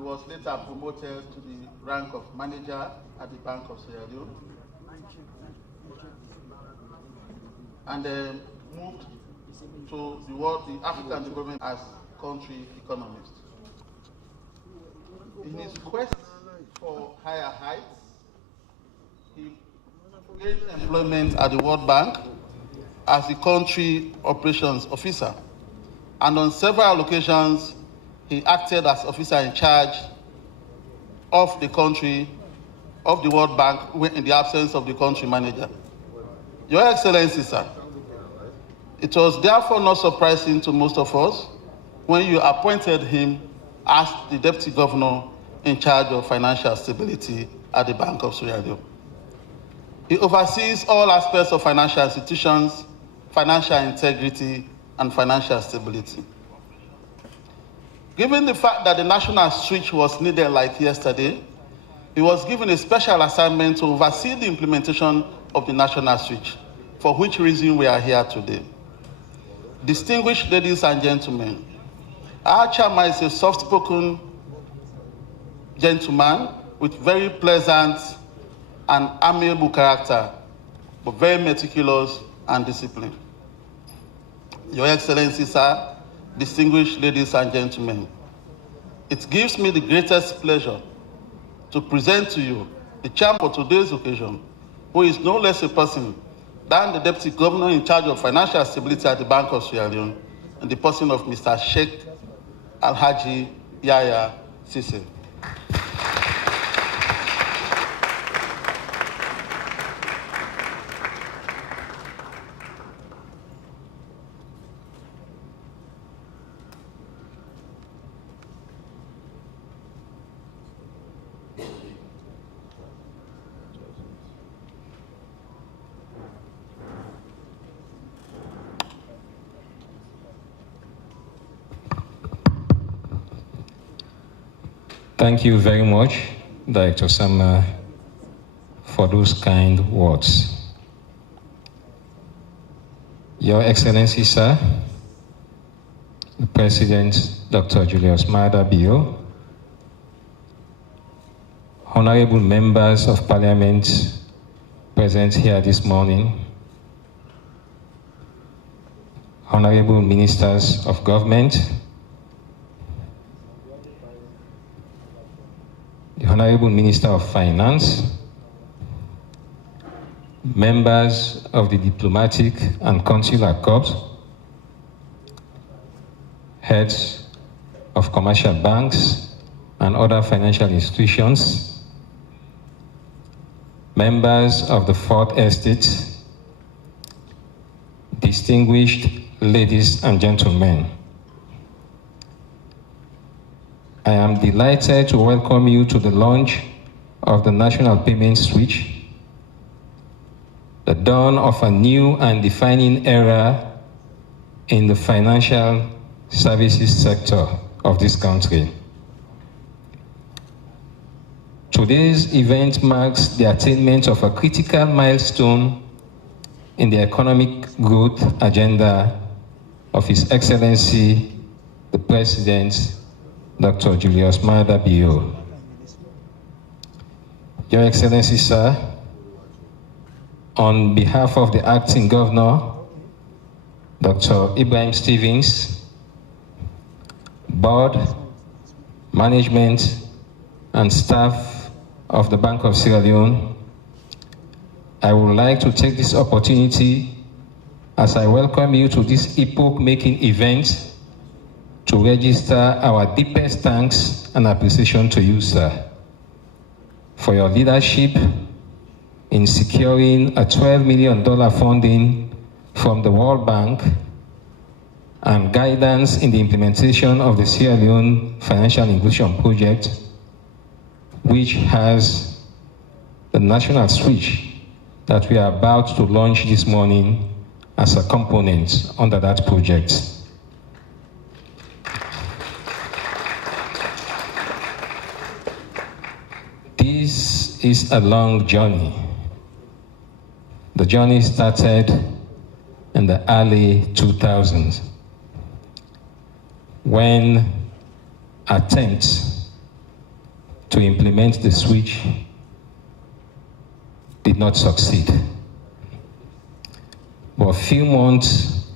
He was later promoted to the rank of manager at the Bank of Sierra Leone and moved to the African development as country economist. In his quest for higher heights, he gained employment at the World Bank as the country operations officer, and on several occasions he acted as officer in charge of the country of the World Bank in the absence of the country manager. Your Excellency, sir, it was therefore not surprising to most of us when you appointed him as the Deputy Governor in charge of financial stability at the Bank of Sierra Leone. He oversees all aspects of financial institutions, financial integrity, and financial stability. Given the fact that the national switch was needed like yesterday, he was given a special assignment to oversee the implementation of the national switch, for which reason we are here today. Distinguished ladies and gentlemen, our chairman is a soft-spoken gentleman with very pleasant and amiable character, but very meticulous and disciplined. Your Excellency, sir, distinguished ladies and gentlemen, it gives me the greatest pleasure to present to you the chairman for today's occasion, who is no less a person than the Deputy Governor in charge of financial stability at the Bank of Sierra Leone, in the person of Mr. Sheikh Alhaji Yaya Sise. Thank you very much, Director Sama, for those kind words. Your Excellency, sir, the President, Dr. Julius Maada Bio, honorable members of Parliament present here this morning, honorable ministers of government, the Honorable Minister of Finance, members of the diplomatic and consular corps, heads of commercial banks and other financial institutions, members of the Fourth Estate, distinguished ladies and gentlemen, I am delighted to welcome you to the launch of the National Payment Switch, the dawn of a new and defining era in the financial services sector of this country. Today's event marks the attainment of a critical milestone in the economic growth agenda of His Excellency, the President, Dr. Julius Maada Bio. Your Excellency, sir, on behalf of the Acting Governor, Dr. Ibrahim Stevens, Board, Management, and staff of the Bank of Sierra Leone, I would like to take this opportunity as I welcome you to this epoch-making event to register our deepest thanks and appreciation to you, sir, for your leadership in securing a $12 million funding from the World Bank and guidance in the implementation of the Sierra Leone Financial Inclusion Project, which has the national switch that we are about to launch this morning as a component under that project. This is a long journey. The journey started in the early 2000s when attempts to implement the switch did not succeed. But a few months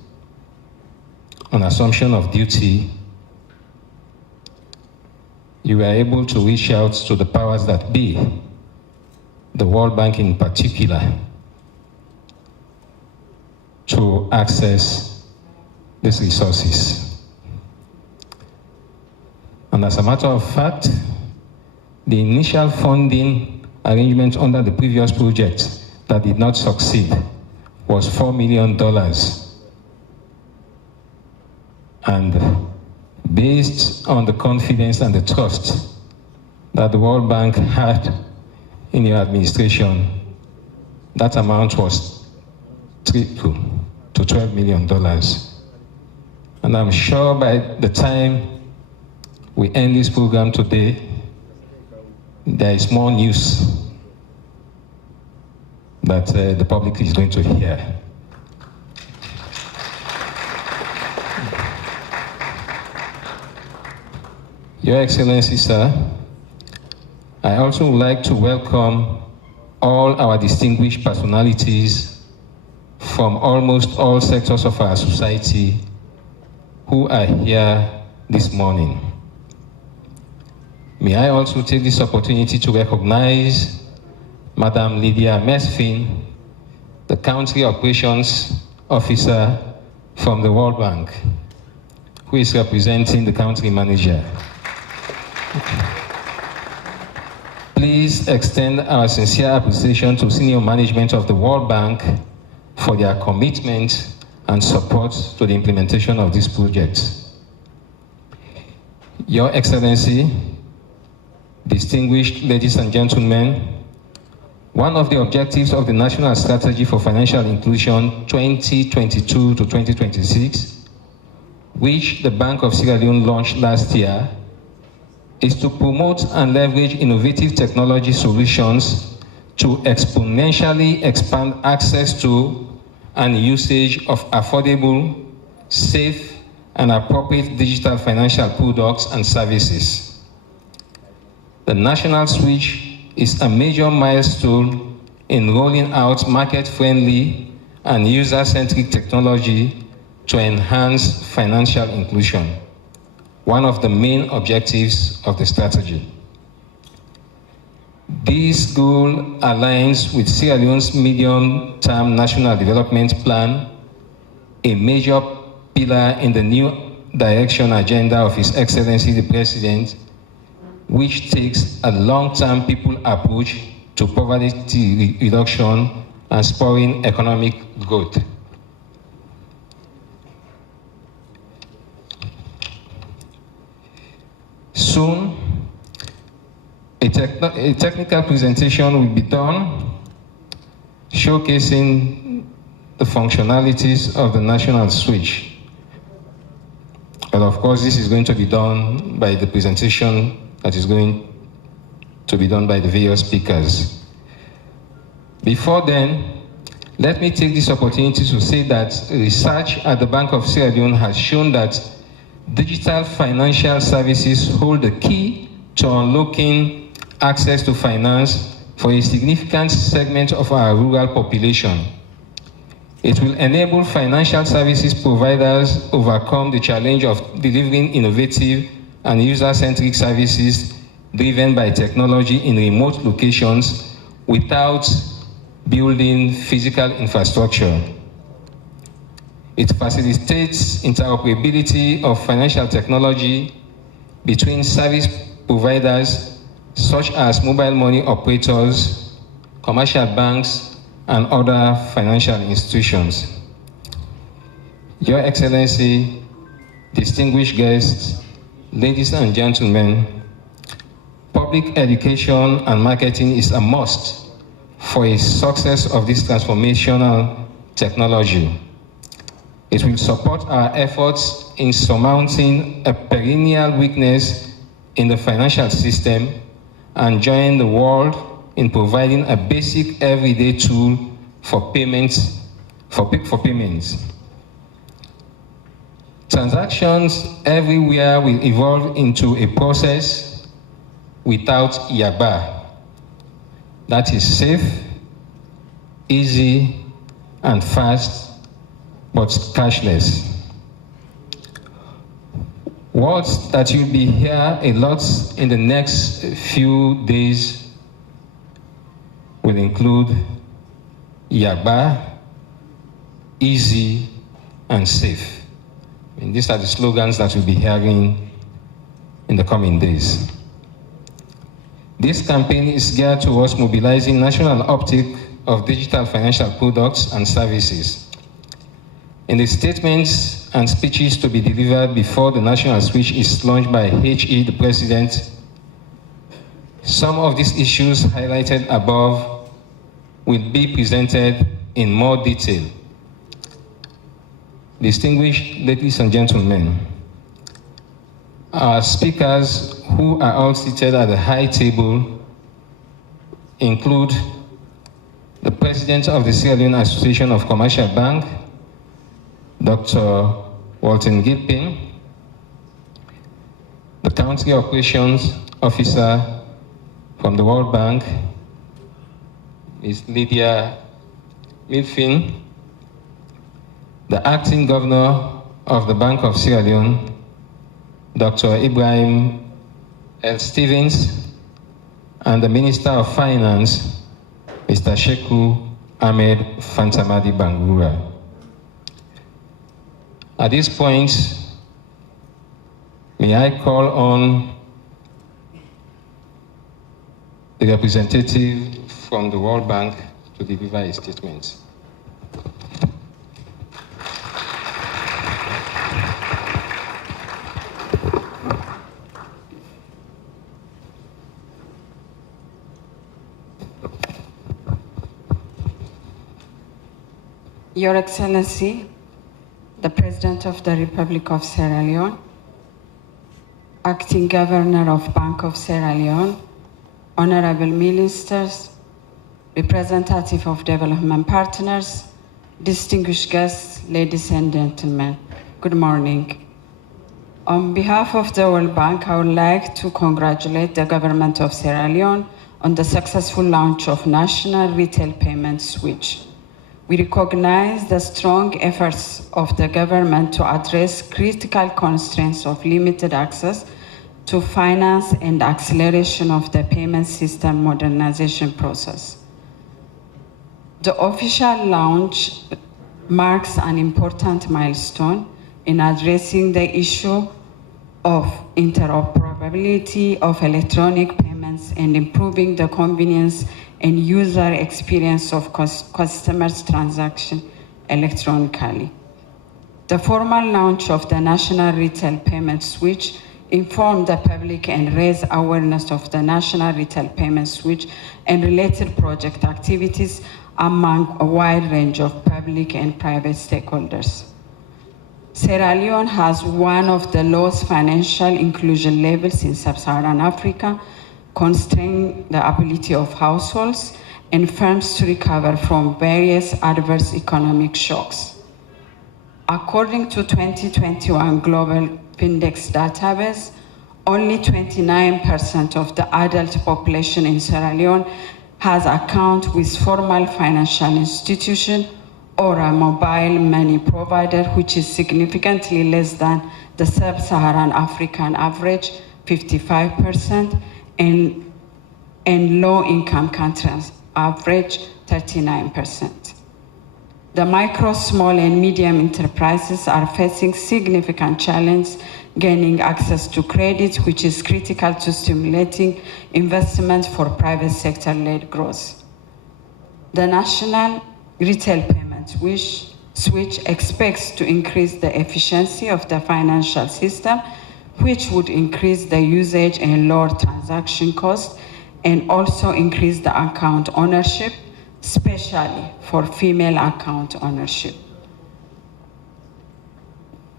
on assumption of duty, you were able to reach out to the powers that be, the World Bank in particular, to access these resources. And as a matter of fact, the initial funding arrangement under the previous project that did not succeed was $4 million. And based on the confidence and the trust that the World Bank had in your administration, that amount was tripled to $12 million. And I'm sure by the time we end this program today, there is more news that the public is going to hear. Your Excellency, sir, I also would like to welcome all our distinguished personalities from almost all sectors of our society who are here this morning. May I also take this opportunity to recognize Madam Lydia Mesfin, the Country Operations Officer from the World Bank, who is representing the country manager. Please extend our sincere appreciation to senior management of the World Bank for their commitment and support to the implementation of this project. Your Excellency, distinguished ladies and gentlemen, one of the objectives of the National Strategy for Financial Inclusion 2022 to 2026, which the Bank of Sierra Leone launched last year, is to promote and leverage innovative technology solutions to exponentially expand access to and usage of affordable, safe, and appropriate digital financial products and services. The national switch is a major milestone in rolling out market-friendly and user-centric technology to enhance financial inclusion, one of the main objectives of the strategy. This goal aligns with Sierra Leone's medium-term national development plan, a major pillar in the new direction agenda of His Excellency the President, which takes a long-term people approach to poverty reduction and spurring economic growth. Soon, a technical presentation will be done showcasing the functionalities of the national switch. But of course, this is going to be done by the presentation that is going to be done by the various speakers. Before then, let me take this opportunity to say that research at the Bank of Sierra Leone has shown that digital financial services hold the key to unlocking access to finance for a significant segment of our rural population. It will enable financial services providers overcome the challenge of delivering innovative and user-centric services driven by technology in remote locations without building physical infrastructure. It facilitates interoperability of financial technology between service providers such as mobile money operators, commercial banks, and other financial institutions. Your Excellency, distinguished guests, ladies and gentlemen, public education and marketing is a must for a success of this transformational technology. It will support our efforts in surmounting a perennial weakness in the financial system and join the world in providing a basic everyday tool for payments. Transactions everywhere will evolve into a process without Yagba. That is safe, easy, and fast, but cashless. Words that you'll be hear a lot in the next few days will include Yagba, easy, and safe. And these are the slogans that we'll be hearing in the coming days. This campaign is geared towards mobilizing national uptake of digital financial products and services. In the statements and speeches to be delivered before the national switch is launched by HE, the President, some of these issues highlighted above will be presented in more detail. Distinguished ladies and gentlemen, our speakers who are all seated at the high table include the President of the Sierra Leone Association of Commercial Bank, Dr. Walton Gilpin, the Country Operations Officer from the World Bank, Ms. Lydia Milfin, the Acting Governor of the Bank of Sierra Leone, Dr. Ibrahim L. Stevens, and the Minister of Finance, Mr. Sheku Ahmed Fantamadi Bangura. At this point, may I call on the representative from the World Bank to deliver a statement. Your Excellency, the President of the Republic of Sierra Leone, Acting Governor of Bank of Sierra Leone, Honorable Ministers, Representative of Development Partners, distinguished guests, ladies and gentlemen, good morning. On behalf of the World Bank, I would like to congratulate the government of Sierra Leone on the successful launch of National Retail Payment Switch. We recognize the strong efforts of the government to address critical constraints of limited access to finance and acceleration of the payment system modernization process. The official launch marks an important milestone in addressing the issue of interoperability of electronic payments and improving the convenience and user experience of customers' transaction electronically. The formal launch of the National Retail Payment Switch informed the public and raised awareness of the National Retail Payment Switch and related project activities among a wide range of public and private stakeholders. Sierra Leone has one of the lowest financial inclusion levels in sub-Saharan Africa, constraining the ability of households and firms to recover from various adverse economic shocks. According to 2021 Global Index database, only 29% of the adult population in Sierra Leone has account with formal financial institution or a mobile money provider, which is significantly less than the sub-Saharan African average, 55%, and low-income countries average 39%. The micro, small, and medium enterprises are facing significant challenges gaining access to credit, which is critical to stimulating investment for private sector-led growth. The National Retail Payment Switch expects to increase the efficiency of the financial system, which would increase the usage and lower transaction costs, and also increase the account ownership, especially for female account ownership.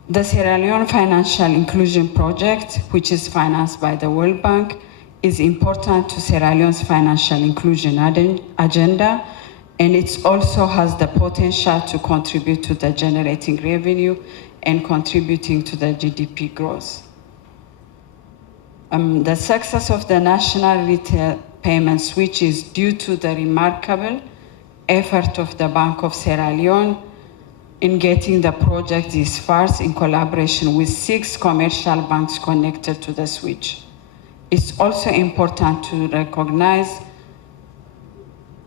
The Sierra Leone Financial Inclusion Project, which is financed by the World Bank, is important to Sierra Leone's financial inclusion agenda, and it also has the potential to contribute to the generating revenue and contributing to the GDP growth. The success of the national retail payment switch is due to the remarkable effort of the Bank of Sierra Leone in getting the project this far in collaboration with 6 commercial banks connected to the switch. It's also important to recognize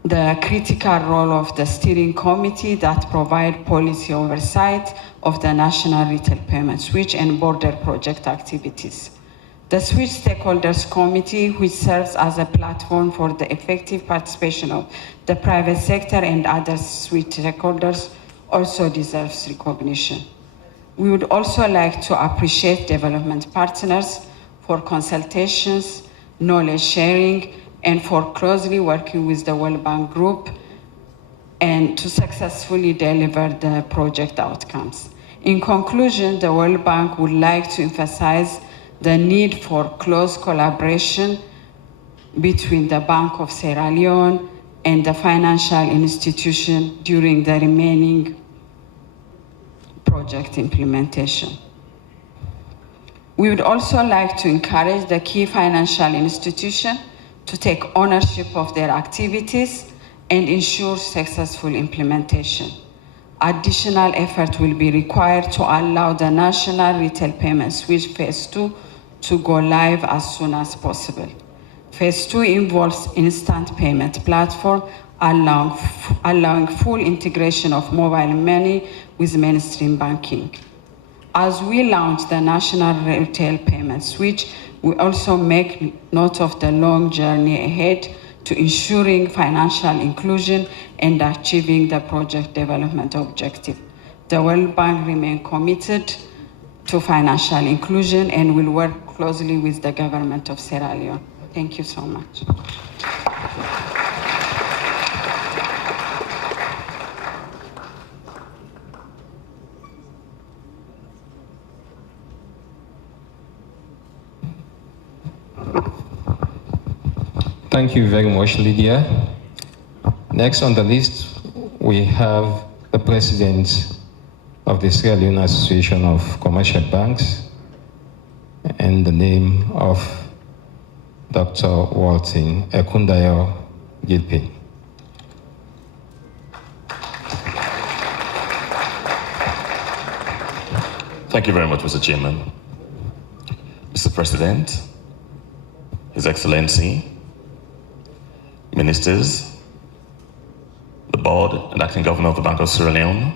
the critical role of the steering committee that provide policy oversight of the national retail payment switch and border project activities. The Switch Stakeholders Committee, which serves as a platform for the effective participation of the private sector and other switch stakeholders, also deserves recognition. We would also like to appreciate development partners for consultations, knowledge sharing, and for closely working with the World Bank Group and to successfully deliver the project outcomes. In conclusion, the World Bank would like to emphasize the need for close collaboration between the Bank of Sierra Leone and the financial institution during the remaining project implementation. We would also like to encourage the key financial institution to take ownership of their activities and ensure successful implementation. Additional effort will be required to allow the National Retail Payment Switch Phase 2 to go live as soon as possible. Phase 2 involves instant payment platform, allowing full integration of mobile money with mainstream banking. As we launch the National Retail Payment Switch, we also make note of the long journey ahead to ensuring financial inclusion and achieving the project development objective. The World Bank remains committed to financial inclusion and will work closely with the government of Sierra Leone. Thank you so much. Thank you very much, Lydia. Next on the list, we have the President of the Sierra Leone Association of Commercial Banks, in the name of Dr. Walton Ekundayo Gilpin. Thank you very much, Mr. Chairman. Mr. President, His Excellency, Ministers, the Board and Acting Governor of the Bank of Sierra Leone,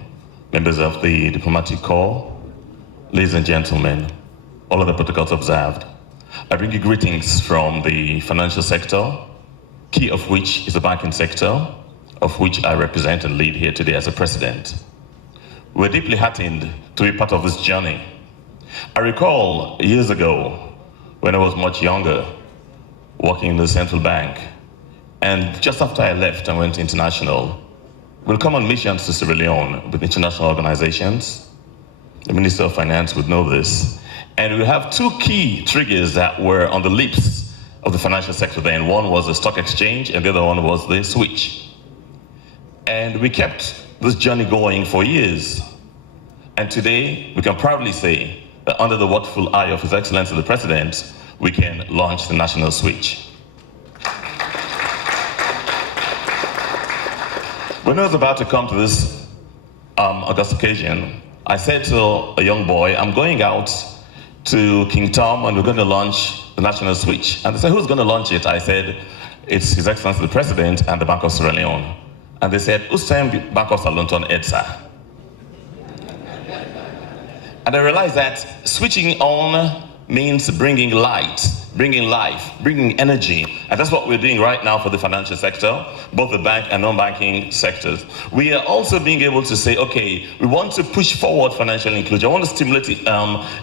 members of the Diplomatic Corps, ladies and gentlemen, all of the protocols observed. I bring you greetings from the financial sector, key of which is the banking sector, of which I represent and lead here today as a president. We're deeply heartened to be part of this journey. I recall years ago when I was much younger, working in the central bank, and just after I left and went international, we'll come on missions to Sierra Leone with international organizations. The Minister of Finance would know this. And we have 2 key triggers that were on the lips of the financial sector then. One was the stock exchange and the other one was the switch. And we kept this journey going for years. And today, we can proudly say that under the watchful eye of His Excellency the President, we can launch the national switch. When I was about to come to this august occasion, I said to a young boy, I'm going out to King Tom and we're going to launch the national switch. And they said, who's going to launch it? I said, it's His Excellency the President and the Bank of Sierra Leone. And they said, who's saying Bank of Sierra Leone EDSA? And I realized that switching on means bringing light, bringing life, bringing energy. And that's what we're doing right now for the financial sector, both the bank and non-banking sectors. We are also being able to say, okay, we want to push forward financial inclusion. We want to stimulate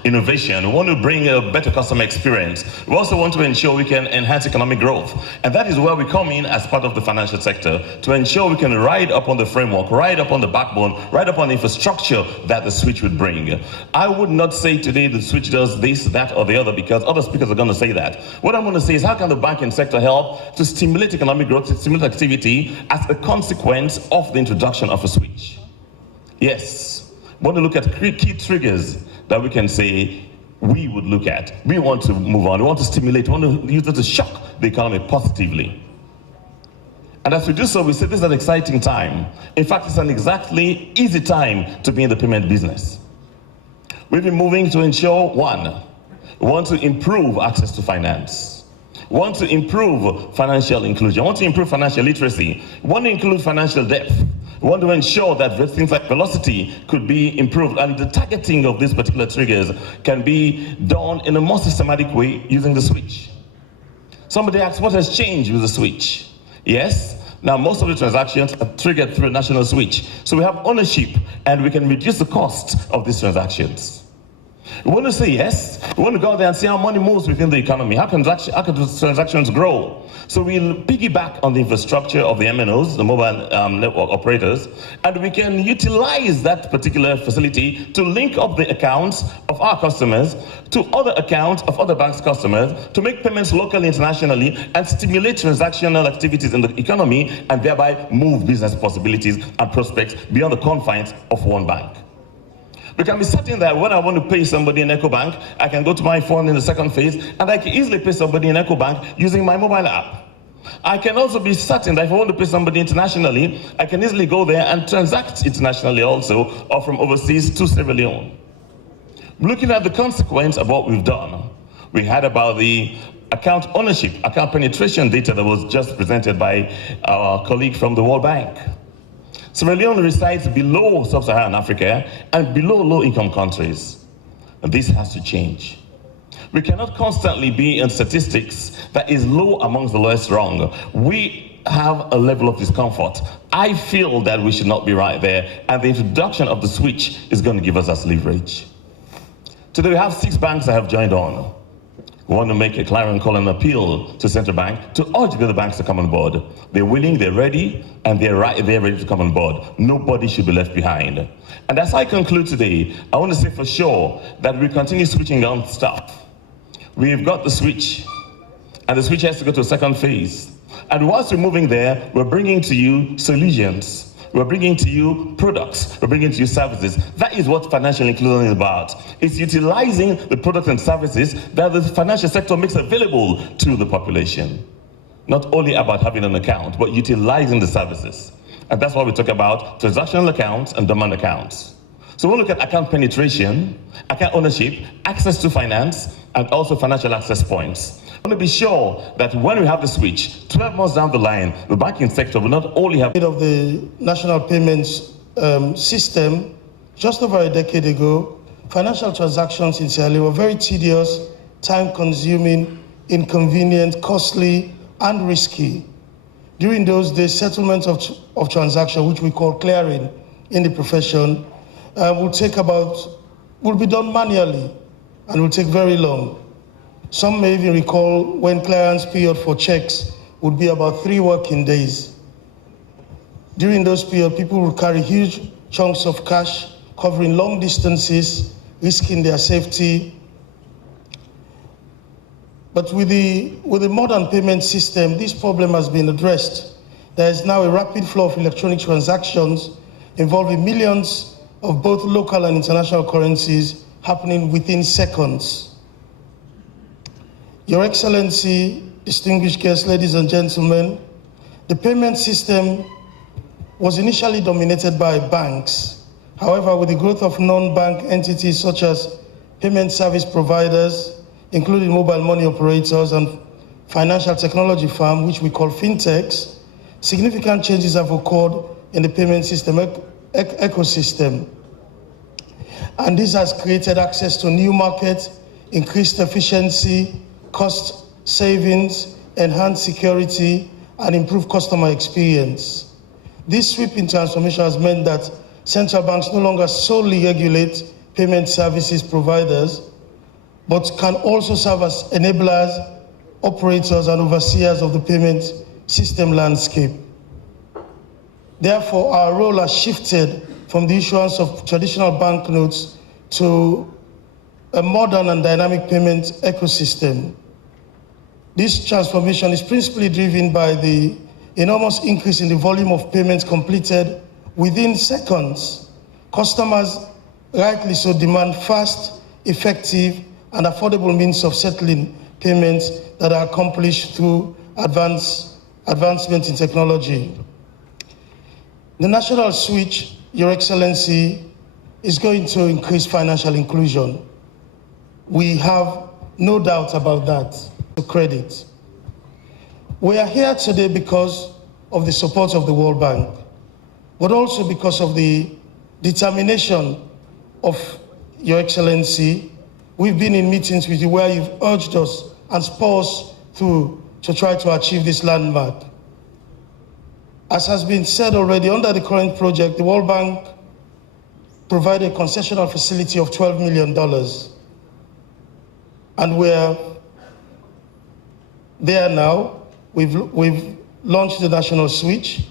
innovation. We want to bring a better customer experience. We also want to ensure we can enhance economic growth. And that is where we come in as part of the financial sector, to ensure we can ride up on the framework, ride up on the backbone, ride up on the infrastructure that the switch would bring. I would not say today the switch does this, that, or the other, because other speakers are going to say that. What I'm going to say is, how can the banking sector help to stimulate economic growth, to stimulate activity as a consequence of the introduction of a switch? Yes, we want to look at key triggers that we can say we would look at. We want to move on. We want to stimulate. We want to use it to shock the economy positively. And as we do so, we say this is an exciting time. In fact, it's an exactly easy time to be in the payment business. We've been moving to ensure, one, we want to improve access to finance. We want to improve financial inclusion. We want to improve financial literacy. We want to include financial depth. We want to ensure that things like velocity could be improved, and the targeting of these particular triggers can be done in a more systematic way using the switch. Somebody asked, what has changed with the switch? Yes, now most of the transactions are triggered through a national switch. So we have ownership, and we can reduce the cost of these transactions. We want to say yes. We want to go out there and see how money moves within the economy. How can those transactions grow? So we'll piggyback on the infrastructure of the MNOs, the mobile network operators, and we can utilize that particular facility to link up the accounts of our customers to other accounts of other banks' customers to make payments locally, internationally, and stimulate transactional activities in the economy, and thereby move business possibilities and prospects beyond the confines of one bank. We can be certain that when I want to pay somebody in EcoBank, I can go to my phone in the second phase, and I can easily pay somebody in EcoBank using my mobile app. I can also be certain that if I want to pay somebody internationally, I can easily go there and transact internationally also, or from overseas to Sierra Leone. Looking at the consequence of what we've done, we had about the account ownership, account penetration data that was just presented by our colleague from the World Bank. Sierra Leone resides below sub-Saharan Africa and below low-income countries. And this has to change. We cannot constantly be in statistics that is low amongst the lowest rung. We have a level of discomfort. I feel that we should not be right there, and the introduction of the switch is going to give us that leverage. Today we have 6 banks that have joined on. We want to make a clarion call and appeal to Central Bank to urge the other banks to come on board. They're willing, they're ready, and they're ready to come on board. Nobody should be left behind. And as I conclude today, I want to say for sure that we continue switching on stuff. We've got the switch, and the switch has to go to a second phase. And whilst we're moving there, we're bringing to you solutions. We're bringing to you products. We're bringing to you services. That is what financial inclusion is about. It's utilizing the products and services that the financial sector makes available to the population. Not only about having an account, but utilizing the services. And that's why we talk about transactional accounts and demand accounts. So we'll look at account penetration, account ownership, access to finance, and also financial access points. I want to be sure that when we have the switch, 12 months down the line, the banking sector will not only have of the national payments system. Just over a decade ago, financial transactions in Sierra Leone were very tedious, time-consuming, inconvenient, costly, and risky. During those days, settlement of transaction, which we call clearing in the profession, will be done manually and will take very long. Some may even recall when clearance period for checks would be about 3 working days. During those periods, people would carry huge chunks of cash, covering long distances, risking their safety. But with the modern payment system, this problem has been addressed. There is now a rapid flow of electronic transactions involving millions of both local and international currencies happening within seconds. Your Excellency, distinguished guests, ladies and gentlemen, the payment system was initially dominated by banks. However, with the growth of non-bank entities such as payment service providers, including mobile money operators and financial technology firms, which we call fintechs, significant changes have occurred in the payment system ecosystem. And this has created access to new markets, increased efficiency, cost savings, enhanced security, and improved customer experience. This sweeping transformation has meant that central banks no longer solely regulate payment services providers, but can also serve as enablers, operators, and overseers of the payment system landscape. Therefore, our role has shifted from the issuance of traditional banknotes to a modern and dynamic payment ecosystem. This transformation is principally driven by the enormous increase in the volume of payments completed within seconds. Customers rightly so demand fast, effective, and affordable means of settling payments that are accomplished through advancement in technology. The national switch, Your Excellency, is going to increase financial inclusion. We have no doubt about that, to credit. We are here today because of the support of the World Bank, but also because of the determination of Your Excellency. We've been in meetings with you where you've urged us and spurred us through to try to achieve this landmark. As has been said already, under the current project, the World Bank provided a concessional facility of $12 million. And we're there now. We've launched the national switch.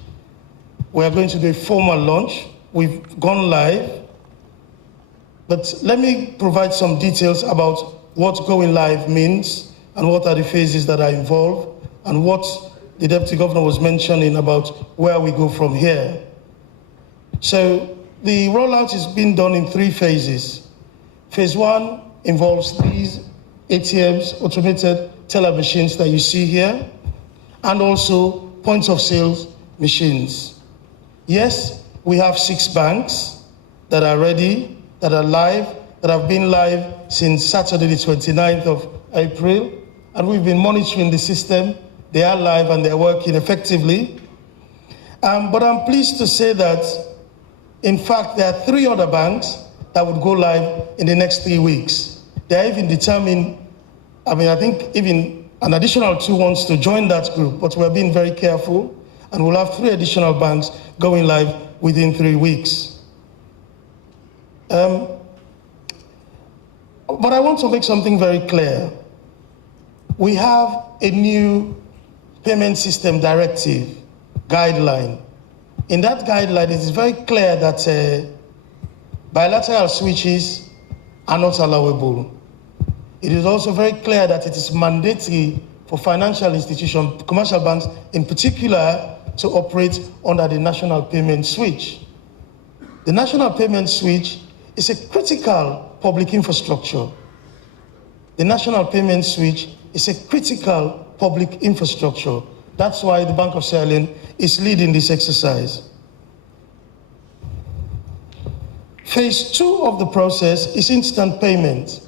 We're going to do a formal launch. We've gone live. But let me provide some details about what going live means and what are the phases that are involved and what the Deputy Governor was mentioning about where we go from here. So the rollout is being done in 3 phases. Phase 1 involves these ATMs, automated teller machines that you see here, and also points of sales machines. Yes, we have 6 banks that are ready, that are live, that have been live since Saturday the 29th of April, and we've been monitoring the system. They are live and they're working effectively. But I'm pleased to say that, in fact, there are 3 other banks that would go live in the next 3 weeks. They are even determined, I think even an additional 2 wants to join that group, but we're being very careful, and we'll have 3 additional banks going live within 3 weeks. But I want to make something very clear. We have a new payment system directive, guideline. In that guideline, it is very clear that bilateral switches are not allowable. It is also very clear that it is mandatory for financial institutions, commercial banks in particular, to operate under the national payment switch. The national payment switch is a critical public infrastructure. The national payment switch is a critical public infrastructure. That's why the Bank of Sierra Leone is leading this exercise. Phase 2 of the process is instant payment.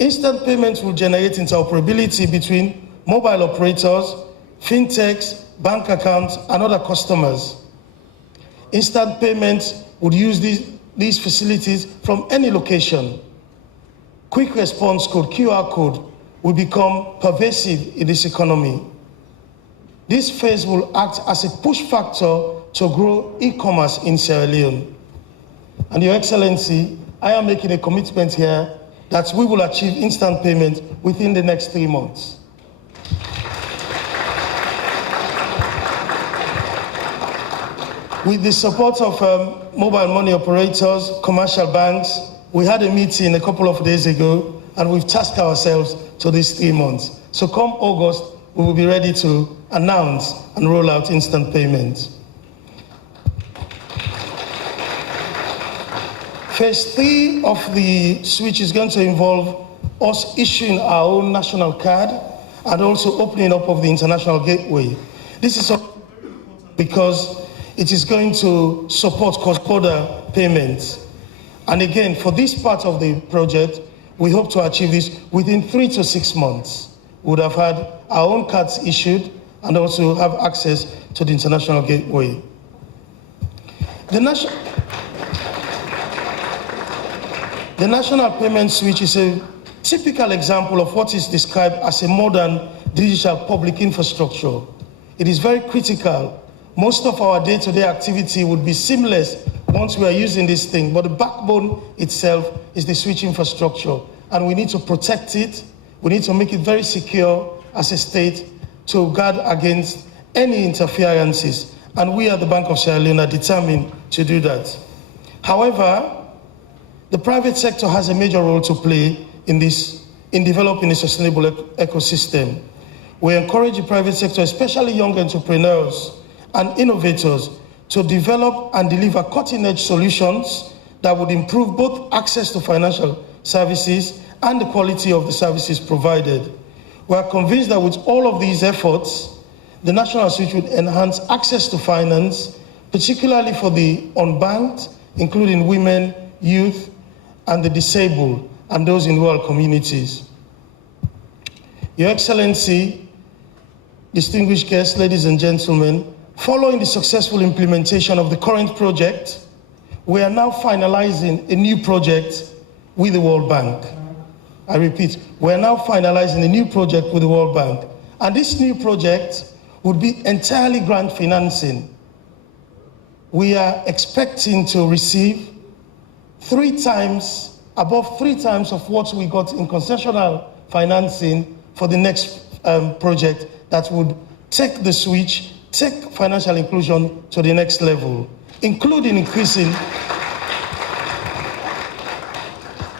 Instant payments will generate interoperability between mobile operators, fintechs, bank accounts, and other customers. Instant payments would use these facilities from any location. Quick response code, QR code, will become pervasive in this economy. This phase will act as a push factor to grow e-commerce in Sierra Leone. And Your Excellency, I am making a commitment here that we will achieve instant payment within the next 3 months. With the support of mobile money operators, commercial banks, we had a meeting a couple of days ago, and we've tasked ourselves to these 3 months. So come August, we will be ready to announce and roll out instant payment. Phase 3 of the switch is going to involve us issuing our own national card and also opening up of the international gateway. This is because it is going to support cross-border payments. And again, for this part of the project, we hope to achieve this within 3 to 6 months. We would have had our own cards issued and also have access to the international gateway. The national payment switch is a typical example of what is described as a modern digital public infrastructure. It is very critical. Most of our day-to-day activity would be seamless once we are using this thing, but the backbone itself is the switch infrastructure, and we need to protect it. We need to make it very secure as a state to guard against any interferences, and we at the Bank of Sierra Leone are determined to do that. However, the private sector has a major role to play in developing a sustainable ecosystem. We encourage the private sector, especially young entrepreneurs and innovators, to develop and deliver cutting-edge solutions that would improve both access to financial services and the quality of the services provided. We are convinced that with all of these efforts, the national switch would enhance access to finance, particularly for the unbanked, including women, youth, and the disabled, and those in rural communities. Your Excellency, distinguished guests, ladies and gentlemen, following the successful implementation of the current project, we are now finalizing a new project with the World Bank. I repeat, we are now finalizing a new project with the World Bank. And this new project would be entirely grant financing. We are expecting to receive above three times of what we got in concessional financing for the next project that would take the switch, take financial inclusion to the next level, including increasing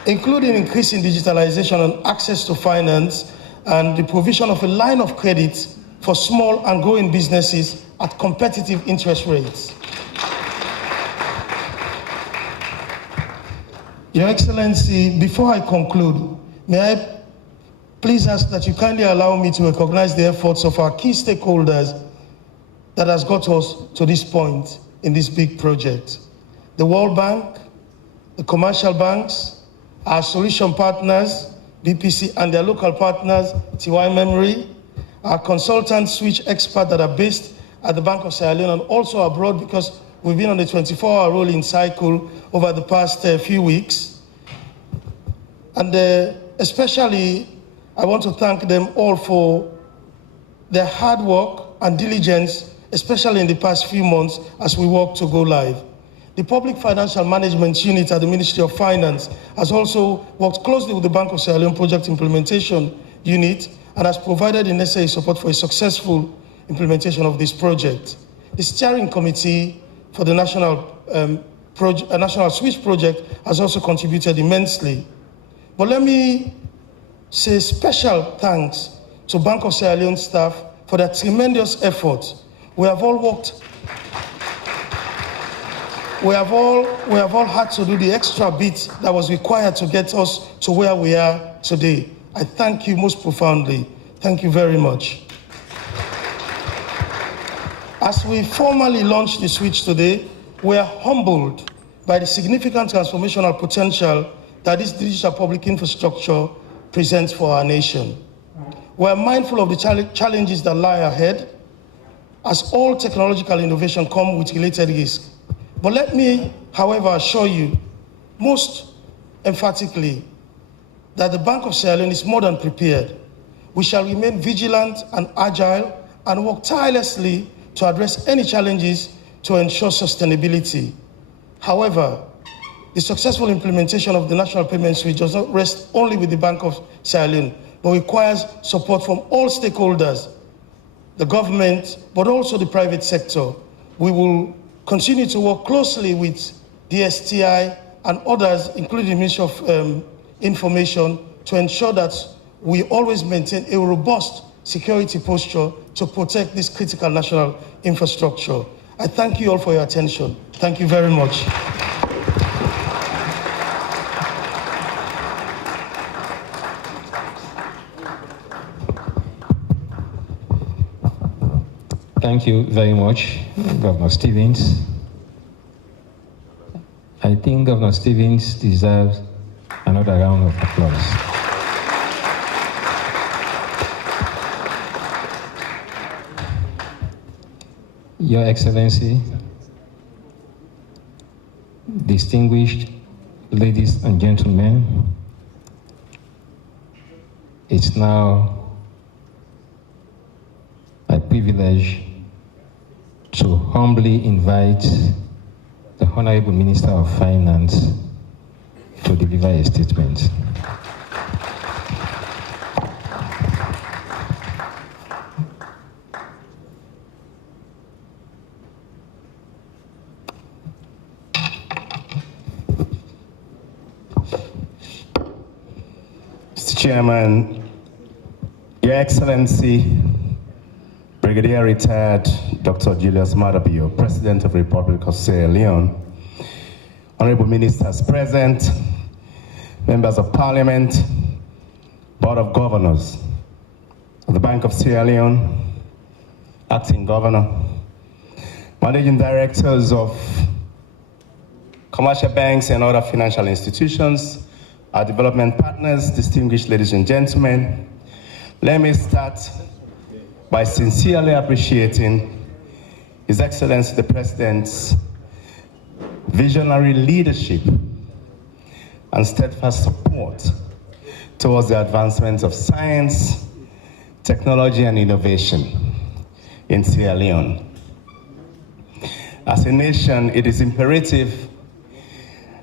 digitalization and access to finance, and the provision of a line of credit for small and growing businesses at competitive interest rates. Your Excellency, before I conclude, may I please ask that you kindly allow me to recognize the efforts of our key stakeholders that has got us to this point in this big project. The World Bank, the commercial banks, our solution partners, BPC, and their local partners, TY Memory, our consultant switch experts that are based at the Bank of Sierra Leone and also abroad, because we've been on a 24-hour rolling cycle over the past few weeks. And especially, I want to thank them all for their hard work and diligence, especially in the past few months as we work to go live. The Public Financial Management Unit at the Ministry of Finance has also worked closely with the Bank of Sierra Leone Project Implementation Unit and has provided the necessary support for a successful implementation of this project. The steering committee for the National Switch Project has also contributed immensely. But let me say special thanks to Bank of Sierra Leone staff for their tremendous efforts. We have all had to do the extra bit that was required to get us to where we are today. I thank you most profoundly. Thank you very much. As we formally launch the switch today, we are humbled by the significant transformational potential that this digital public infrastructure presents for our nation. We are mindful of the challenges that lie ahead, as all technological innovation comes with related risks. But let me, however, assure you, most emphatically, that the Bank of Sierra Leone is more than prepared. We shall remain vigilant and agile and work tirelessly to address any challenges to ensure sustainability. However, the successful implementation of the national payment switch does not rest only with the Bank of Sierra Leone, but requires support from all stakeholders, the government, but also the private sector. We will continue to work closely with DSTI and others, including the Ministry of Information, to ensure that we always maintain a robust security posture to protect this critical national infrastructure. I thank you all for your attention. Thank you very much. Thank you very much, Governor Stevens. I think Governor Stevens deserves another round of applause. Your Excellency, distinguished ladies and gentlemen, it's now a privilege to humbly invite the Honorable Minister of Finance to deliver a statement. Mr. Chairman, Your Excellency, Brigadier Retired Dr. Julius Madabio, President of the Republic of Sierra Leone, Honorable Ministers present, Members of Parliament, Board of Governors of the Bank of Sierra Leone, Acting Governor, Managing Directors of commercial banks and other financial institutions, our development partners, distinguished ladies and gentlemen, let me start by sincerely appreciating His Excellency the President's visionary leadership and steadfast support towards the advancement of science, technology, and innovation in Sierra Leone. As a nation, it is imperative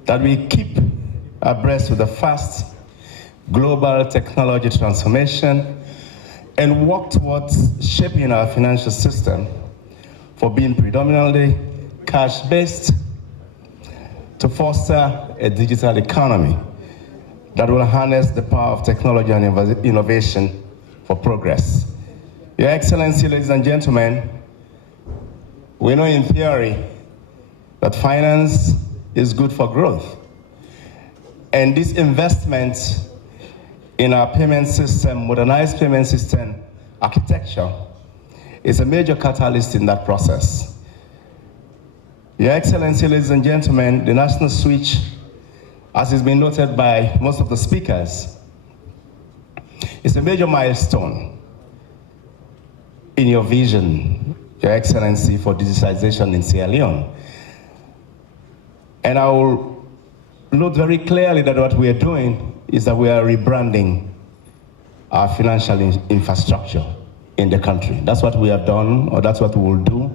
that we keep abreast with the fast global technology transformation and work towards shaping our financial system for being predominantly cash-based to foster a digital economy that will harness the power of technology and innovation for progress. Your Excellency, ladies and gentlemen, we know in theory that finance is good for growth. And this investment in our payment system, modernized payment system architecture, is a major catalyst in that process. Your Excellency, ladies and gentlemen, the national switch, as has been noted by most of the speakers, is a major milestone in your vision, Your Excellency, for digitization in Sierra Leone. And I will note very clearly that what we are doing is that we are rebranding our financial infrastructure in the country. That's what we have done, or that's what we will do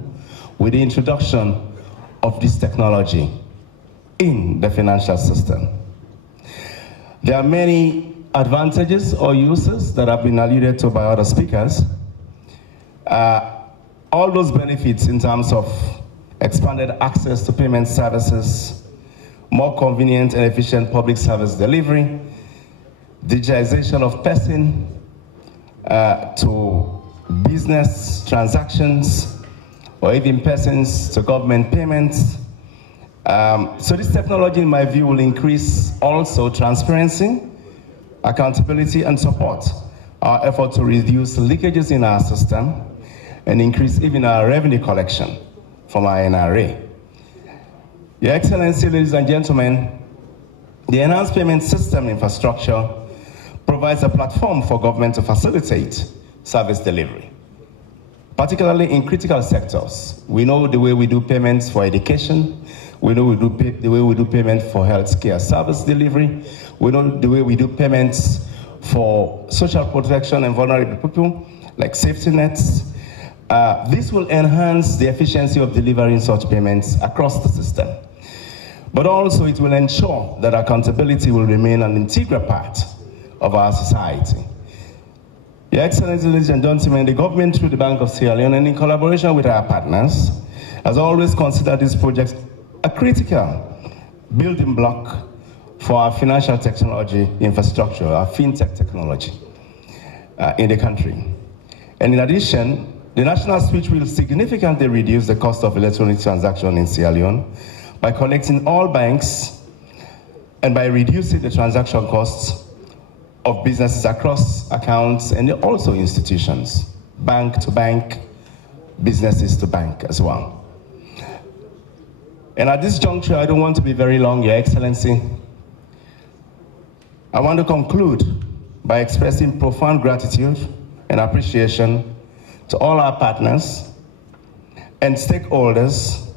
with the introduction of this technology in the financial system. There are many advantages or uses that have been alluded to by other speakers. All those benefits in terms of expanded access to payment services, more convenient and efficient public service delivery, digitization of person to business transactions, or even persons to government payments. So this technology, in my view, will increase also transparency, accountability, and support our effort to reduce leakages in our system and increase even our revenue collection from our NRA. Your Excellency, ladies and gentlemen, the enhanced payment system infrastructure provides a platform for government to facilitate service delivery, particularly in critical sectors. We know the way we do payments for education. We know the way we do payments for healthcare service delivery. We know the way we do payments for social protection and vulnerable people, like safety nets. This will enhance the efficiency of delivering such payments across the system. But also it will ensure that accountability will remain an integral part of our society. Your Excellency, ladies and gentlemen, the government through the Bank of Sierra Leone and in collaboration with our partners has always considered this project a critical building block for our financial technology infrastructure, our fintech technology in the country. And in addition, the national switch will significantly reduce the cost of electronic transaction in Sierra Leone by connecting all banks and by reducing the transaction costs of businesses across accounts and also institutions, bank to bank, businesses to bank as well. And at this juncture, I don't want to be very long, Your Excellency. I want to conclude by expressing profound gratitude and appreciation to all our partners and stakeholders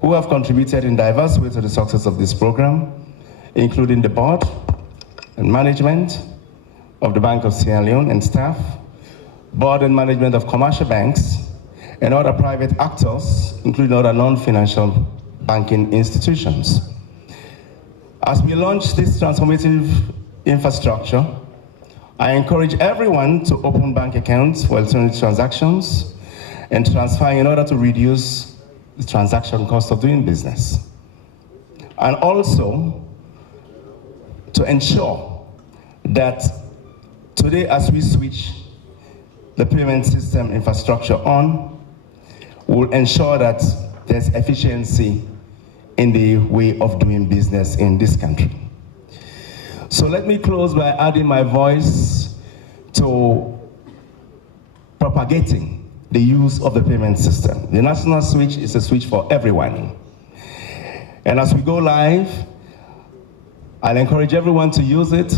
who have contributed in diverse ways to the success of this program, including the board and management of the Bank of Sierra Leone and staff, board and management of commercial banks, and other private actors, including other non-financial banking institutions. As we launch this transformative infrastructure, I encourage everyone to open bank accounts for electronic transactions and transfer in order to reduce the transaction cost of doing business. And also to ensure that today, as we switch the payment system infrastructure on, we'll ensure that there's efficiency in the way of doing business in this country. So let me close by adding my voice to propagating the use of the payment system. The national switch is a switch for everyone. And as we go live, I'll encourage everyone to use it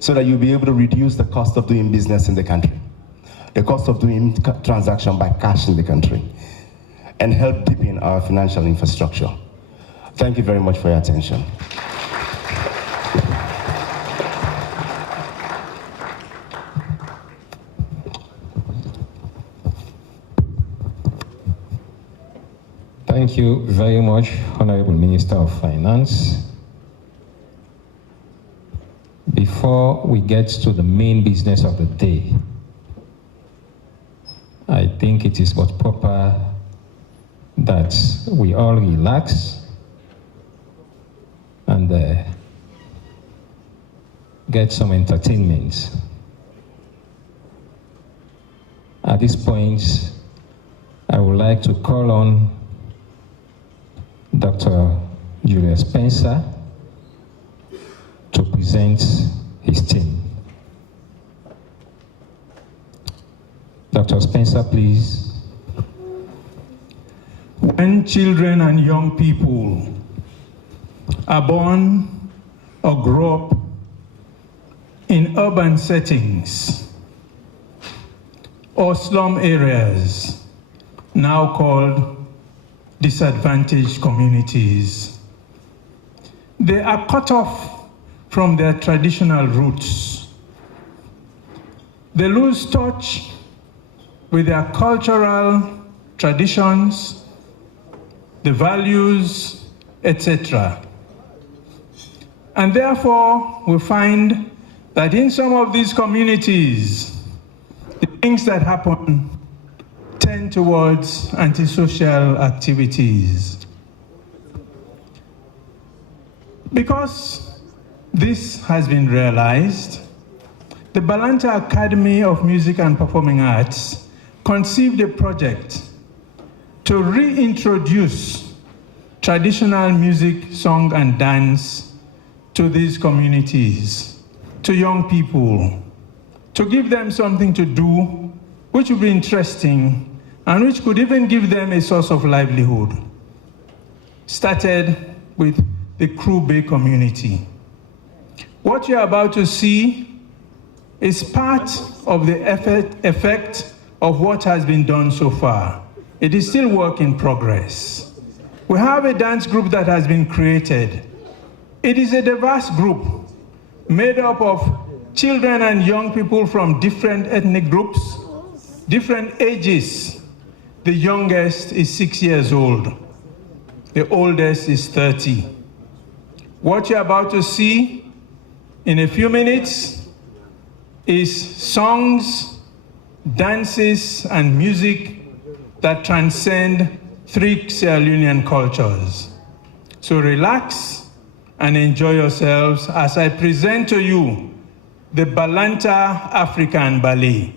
so that you'll be able to reduce the cost of doing business in the country, the cost of doing transaction by cash in the country, and help deepen our financial infrastructure. Thank you very much for your attention. Thank you very much, Honorable Minister of Finance. Before we get to the main business of the day, I think it is but proper that we all relax and get some entertainment. At this point, I would like to call on Dr. Julius Spencer to present his team. Dr. Spencer, please. When children and young people are born or grow up in urban settings or slum areas, now called disadvantaged communities, they are cut off from their traditional roots. They lose touch with their cultural traditions, the values, etc. And therefore, we find that in some of these communities, the things that happen tend towards antisocial activities. Because this has been realized, the Balanta Academy of Music and Performing Arts conceived a project to reintroduce traditional music, song, and dance to these communities, to young people, to give them something to do which would be interesting and which could even give them a source of livelihood. Started with the Crew Bay community. What you're about to see is part of the effect of what has been done so far. It is still work in progress. We have a dance group that has been created. It is a diverse group made up of children and young people from different ethnic groups, different ages. The youngest is 6 years old. The oldest is 30. What you're about to see in a few minutes is songs, dances, and music that transcend 3 Sierra Leonean cultures. So relax and enjoy yourselves as I present to you the Balanta African Ballet.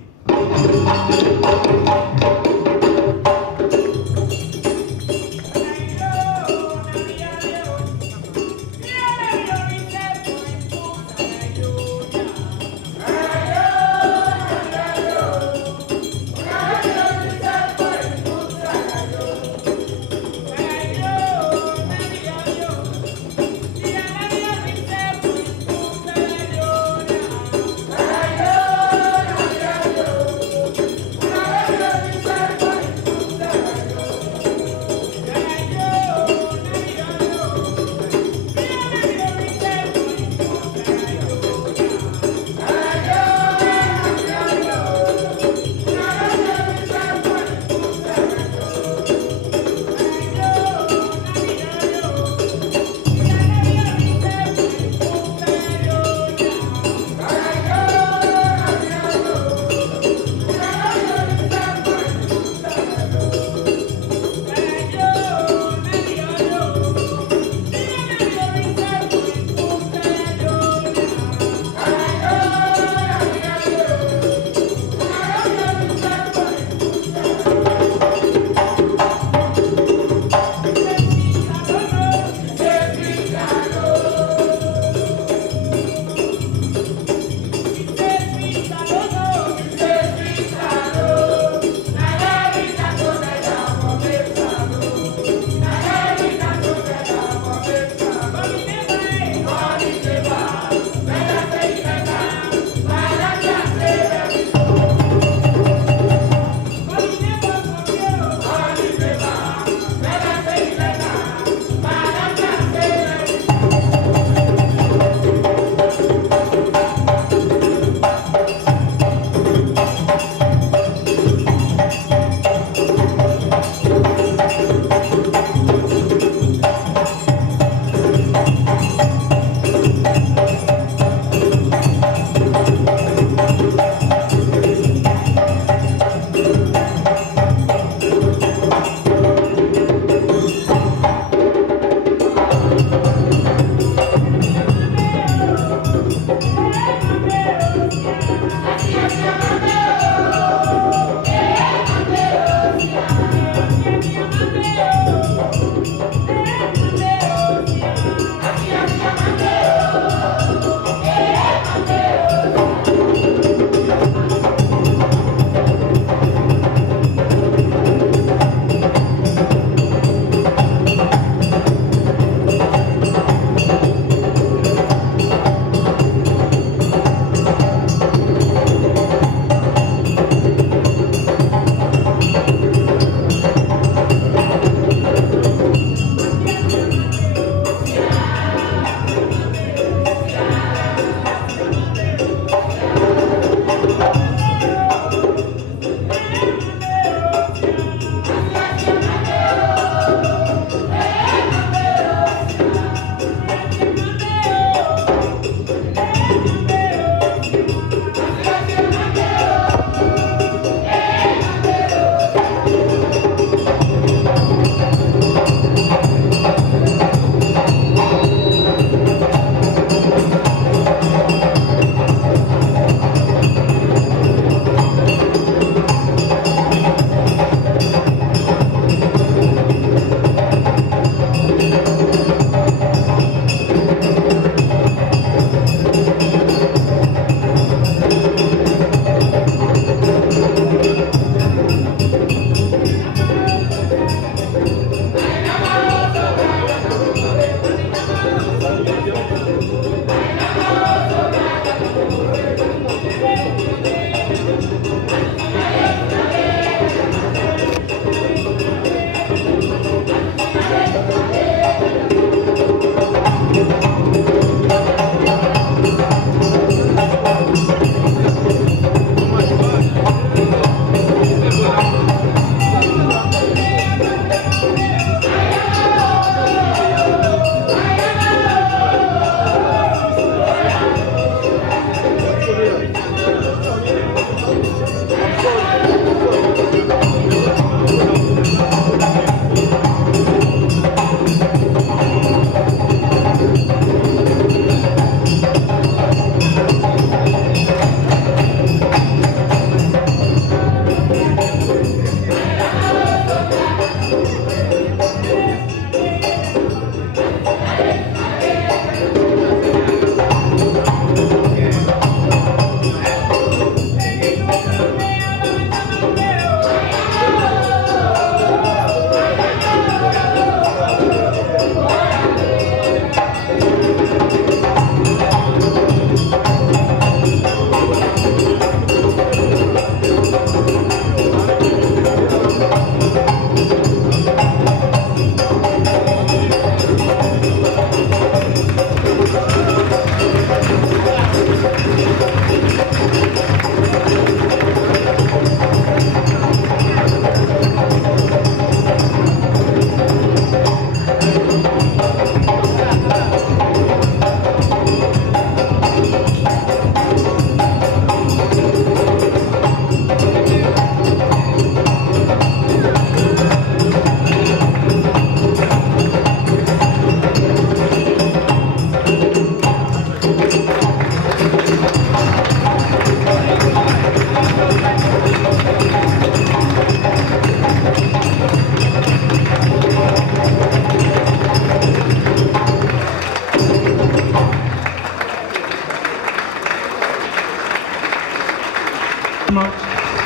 much.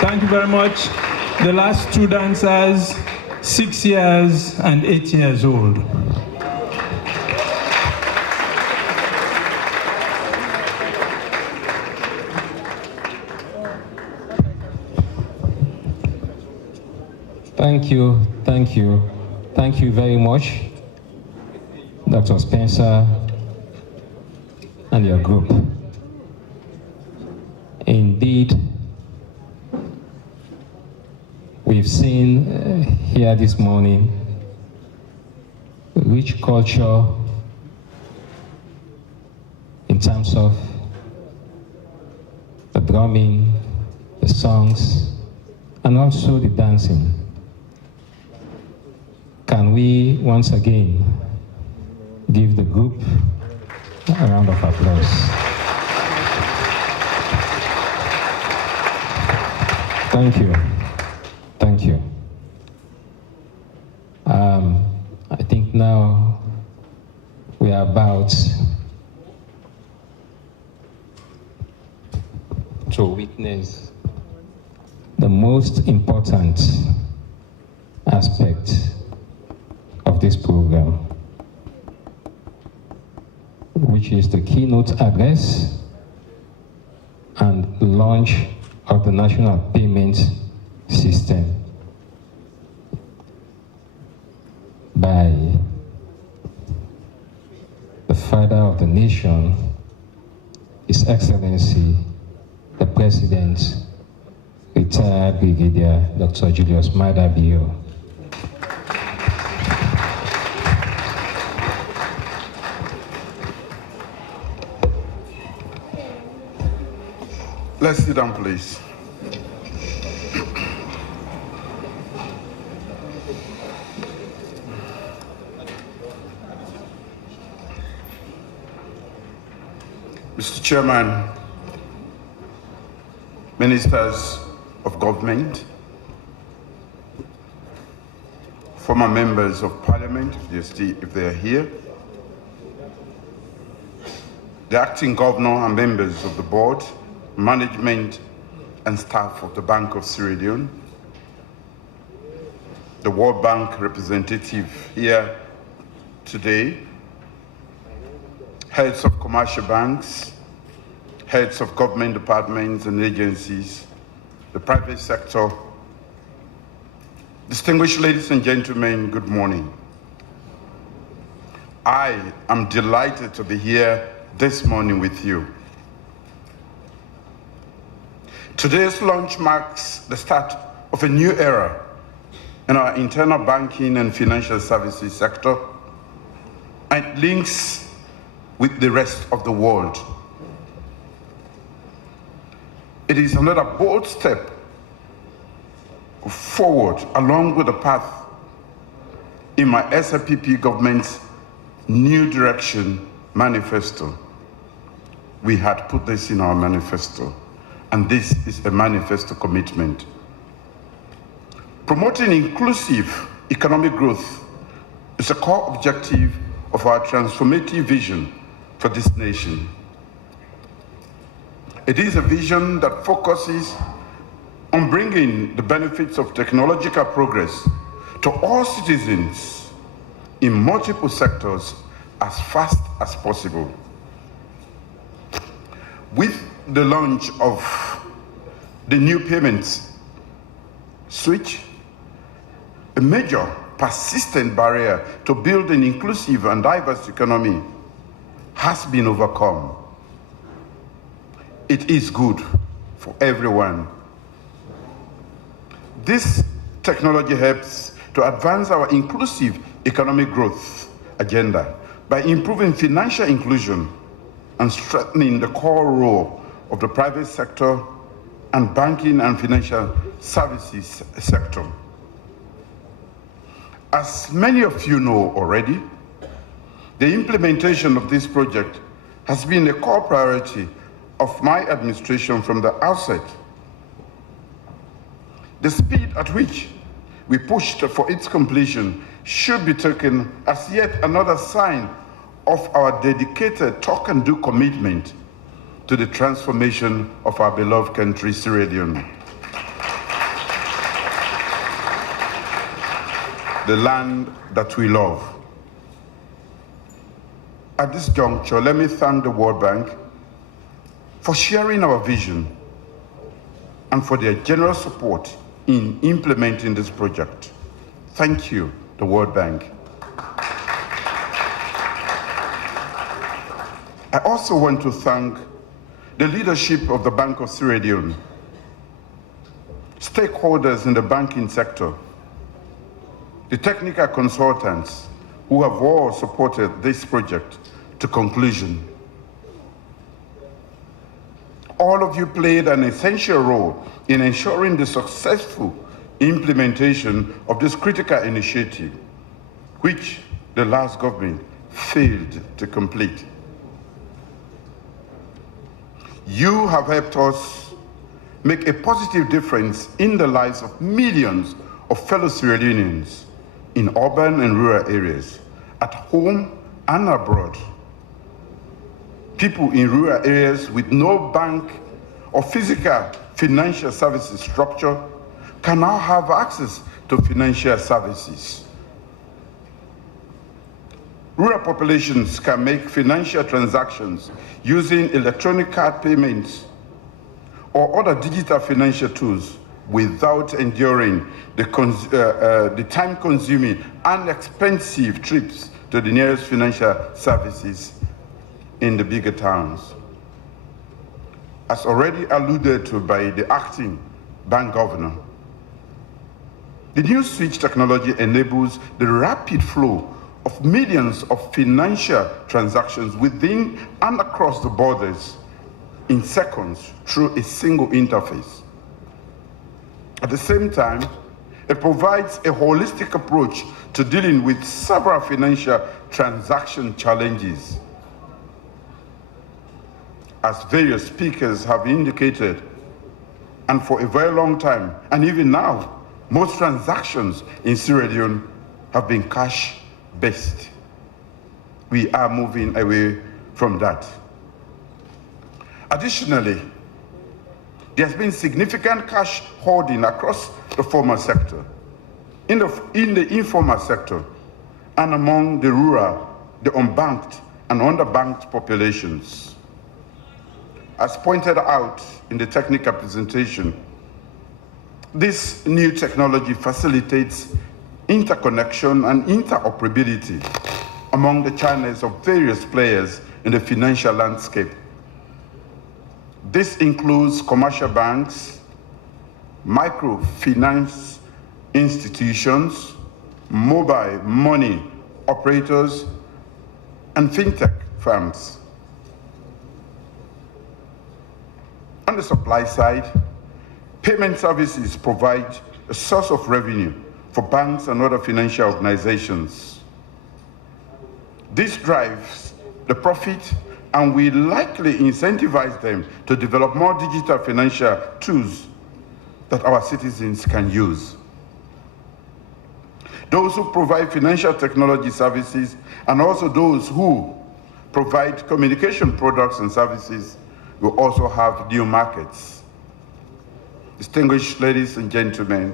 Thank you very much. The last two dancers, 6 years and 8 years old. Thank you, thank you. Thank you very much, Dr. Spencer and your group. Indeed, we've seen here this morning rich culture in terms of the drumming, the songs, and also the dancing. Can we once again give the group a round of applause? Thank you. Thank you. I think now we are about to witness the most important aspect of this program, which is the keynote address and launch of the national payment system by the father of the nation, His Excellency, the President, retired Brigadier Dr. Julius Maada Bio. Let's sit down, please. Mr. Chairman, Ministers of Government, former members of Parliament, if they are here, the acting governor and members of the board, management and staff of the Bank of Sierra Leone, the World Bank representative here today, heads of commercial banks, heads of government departments and agencies, the private sector. Distinguished ladies and gentlemen, good morning. I am delighted to be here this morning with you. Today's launch marks the start of a new era in our internal banking and financial services sector, and links with the rest of the world. It is another bold step forward along with the path in my Slcb government's New Direction manifesto. We had put this in our manifesto, and this is a manifesto commitment. Promoting inclusive economic growth is a core objective of our transformative vision for this nation. It is a vision that focuses on bringing the benefits of technological progress to all citizens in multiple sectors as fast as possible. With the launch of the new payments switch, a major persistent barrier to build an inclusive and diverse economy has been overcome. It is good for everyone. This technology helps to advance our inclusive economic growth agenda by improving financial inclusion and strengthening the core role of the private sector and banking and financial services sector. As many of you know already, the implementation of this project has been a core priority of my administration from the outset. The speed at which we pushed for its completion should be taken as yet another sign of our dedicated talk and do commitment to the transformation of our beloved country, Sierra Leone. The land that we love. At this juncture, let me thank the World Bank for sharing our vision and for their generous support in implementing this project. Thank you, the World Bank. I also want to thank the leadership of the Bank of Sierra Leone, stakeholders in the banking sector, the technical consultants who have all supported this project to conclusion. All of you played an essential role in ensuring the successful implementation of this critical initiative, which the last government failed to complete. You have helped us make a positive difference in the lives of millions of fellow Sierra Leoneans in urban and rural areas, at home and abroad. People in rural areas with no bank or physical financial services structure can now have access to financial services. Rural populations can make financial transactions using electronic card payments or other digital financial tools without enduring the time-consuming and expensive trips to the nearest financial services in the bigger towns. As already alluded to by the acting bank governor, the new switch technology enables the rapid flow of millions of financial transactions within and across the borders in seconds through a single interface. At the same time, it provides a holistic approach to dealing with several financial transaction challenges. As various speakers have indicated, and for a very long time, and even now, most transactions in Sierra Leone have been cash-based. We are moving away from that. Additionally, there's been significant cash hoarding across the formal sector, in the informal sector, and among the rural, the unbanked, and underbanked populations. As pointed out in the technical presentation, this new technology facilitates interconnection and interoperability among the channels of various players in the financial landscape. This includes commercial banks, microfinance institutions, mobile money operators, and fintech firms. On the supply side, payment services provide a source of revenue for banks and other financial organizations. This drives the profit and will likely incentivize them to develop more digital financial tools that our citizens can use. Those who provide financial technology services and also those who provide communication products and services will also have new markets. Distinguished ladies and gentlemen,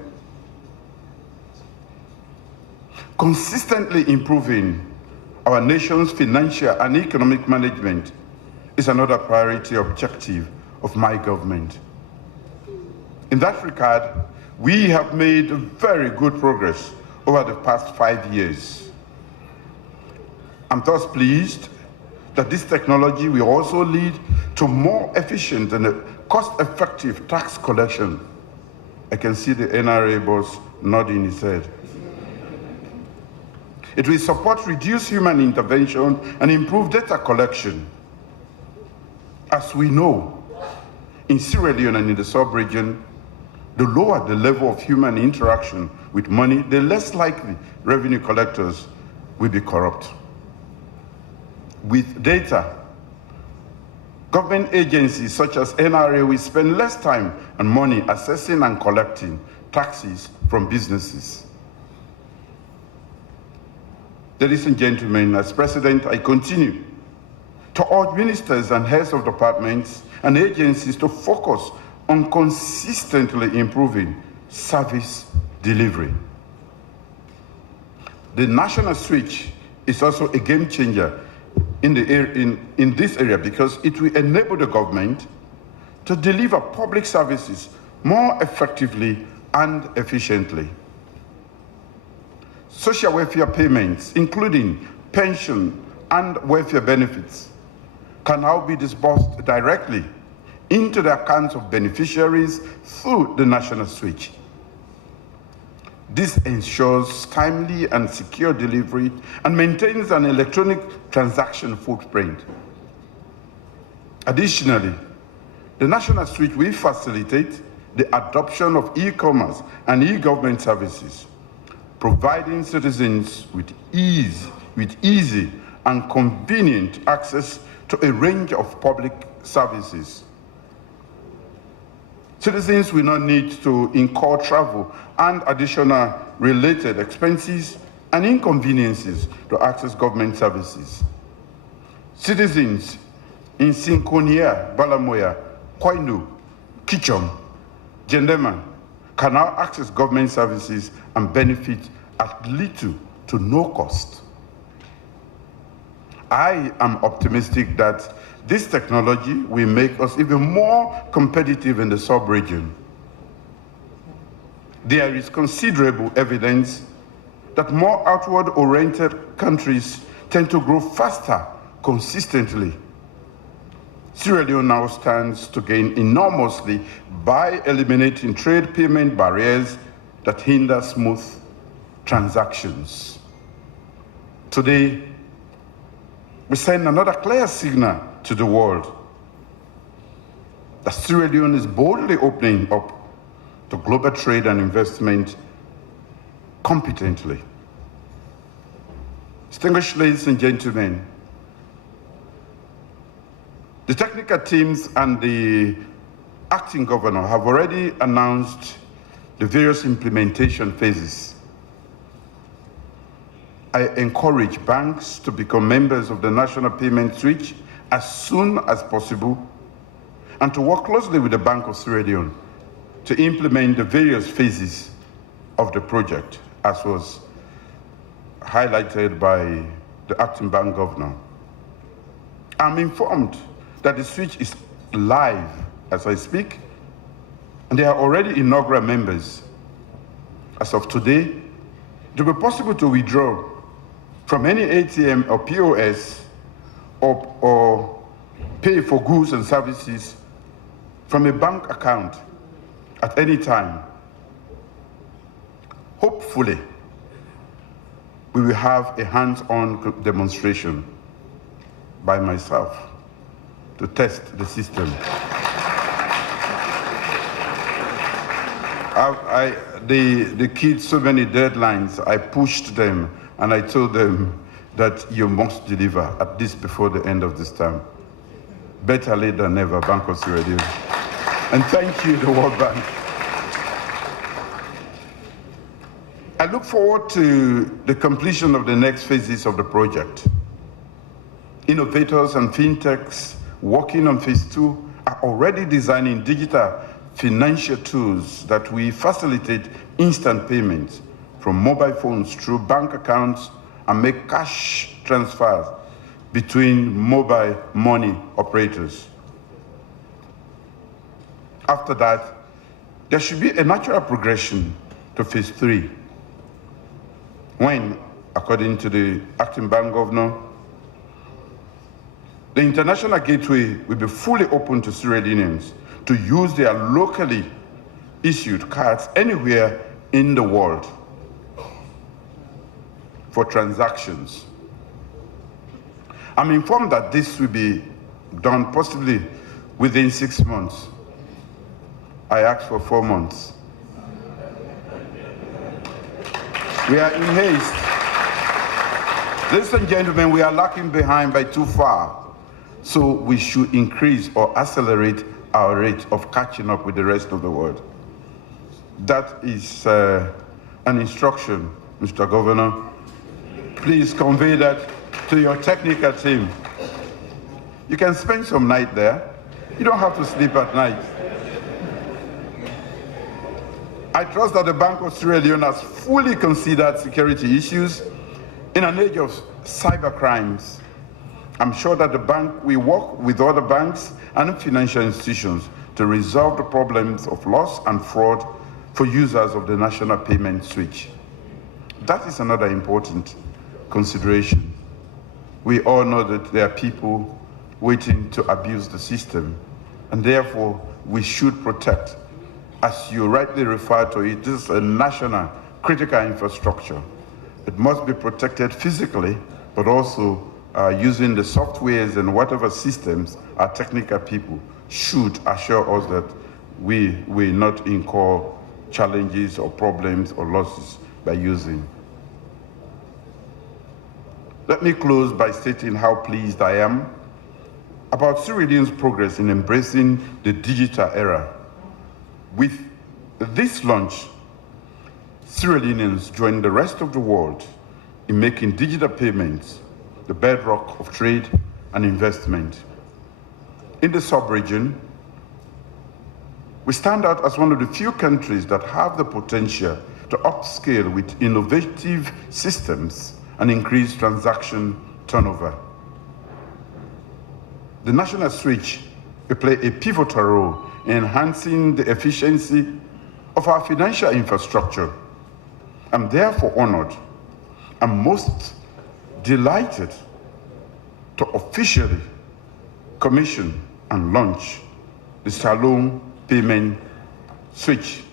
consistently improving our nation's financial and economic management is another priority objective of my government. In that regard, we have made very good progress over the past 5 years. I'm thus pleased that this technology will also lead to more efficient and cost-effective tax collection. I can see the NRA boss nodding his head. It will support reduced human intervention and improve data collection. As we know, in Sierra Leone and in the sub-region, the lower the level of human interaction with money, the less likely revenue collectors will be corrupt. With data, government agencies such as NRA will spend less time and money assessing and collecting taxes from businesses. Ladies and gentlemen, as President, I continue to urge ministers and heads of departments and agencies to focus on consistently improving service delivery. The national switch is also a game changer in this area because it will enable the government to deliver public services more effectively and efficiently. Social welfare payments, including pension and welfare benefits, can now be disbursed directly into the accounts of beneficiaries through the national switch. This ensures timely and secure delivery and maintains an electronic transaction footprint. Additionally, the national switch will facilitate the adoption of e-commerce and e-government services, providing citizens with easy and convenient access to a range of public services. Citizens will not need to incur travel and additional related expenses and inconveniences to access government services. Citizens in Sinkonia, Balamoya, Kwainu, Kichom, Gendema can now access government services and benefit at little to no cost. I am optimistic that this technology will make us even more competitive in the sub-region. There is considerable evidence that more outward-oriented countries tend to grow faster consistently. Sierra Leone now stands to gain enormously by eliminating trade payment barriers that hinder smooth transactions. Today, we send another clear signal to the world that Sierra Leone is boldly opening up to global trade and investment competently. Distinguished ladies and gentlemen, the technical teams and the acting governor have already announced the various implementation phases. I encourage banks to become members of the National Payment Switch as soon as possible and to work closely with the Bank of Sierra Leone to implement the various phases of the project, as was highlighted by the acting bank governor. I'm informed that the switch is live as I speak, and there are already inaugural members. As of today, it will be possible to withdraw from any ATM or POS or pay for goods and services from a bank account at any time. Hopefully, we will have a hands-on demonstration by myself to test the system. The kids, so many deadlines, I pushed them and I told them that you must deliver at least before the end of this term. Better late than never, Bank of Sierra Leone. And thank you, the World Bank. I look forward to the completion of the next phases of the project. Innovators and fintechs working on phase 2 are already designing digital financial tools that will facilitate instant payments from mobile phones through bank accounts and make cash transfers between mobile money operators. After that, there should be a natural progression to phase 3, when, according to the acting bank governor, the international gateway will be fully open to Sierra Leoneans to use their locally issued cards anywhere in the world for transactions. I'm informed that this will be done possibly within 6 months. I asked for 4 months. We are in haste. Ladies and gentlemen, we are lagging behind by too far. So we should increase or accelerate our rate of catching up with the rest of the world. That is an instruction, Mr. Governor. Please convey that to your technical team. You can spend some night there. You don't have to sleep at night. I trust that the Bank of Sierra Leone has fully considered security issues in an age of cyber crimes. I'm sure that the bank will work with other banks and financial institutions to resolve the problems of loss and fraud for users of the national payment switch. That is another important consideration. We all know that there are people waiting to abuse the system, and therefore we should protect. As you rightly refer to it, this is a national critical infrastructure. It must be protected physically, but also using the softwares and whatever systems our technical people should assure us that we will not incur challenges or problems or losses by using. Let me close by stating how pleased I am about Sierra Leone's progress in embracing the digital era. With this launch, Sierra Leoneans join the rest of the world in making digital payments the bedrock of trade and investment. In the sub-region, we stand out as one of the few countries that have the potential to upscale with innovative systems and increase transaction turnover. The national switch will play a pivotal role in enhancing the efficiency of our financial infrastructure. I'm therefore honored and most delighted to officially commission and launch the Salone payment switch.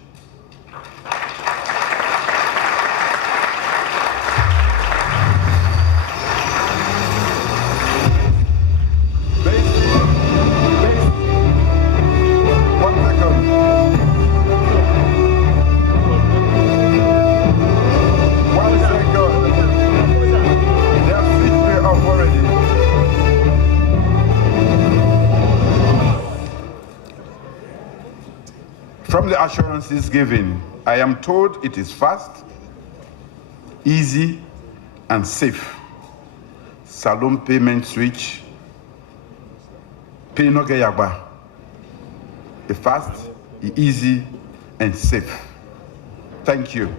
From the assurances given, I am told it is fast, easy, and safe. Salone payment switch, pay no gayagba. Fast, easy, and safe. Thank you.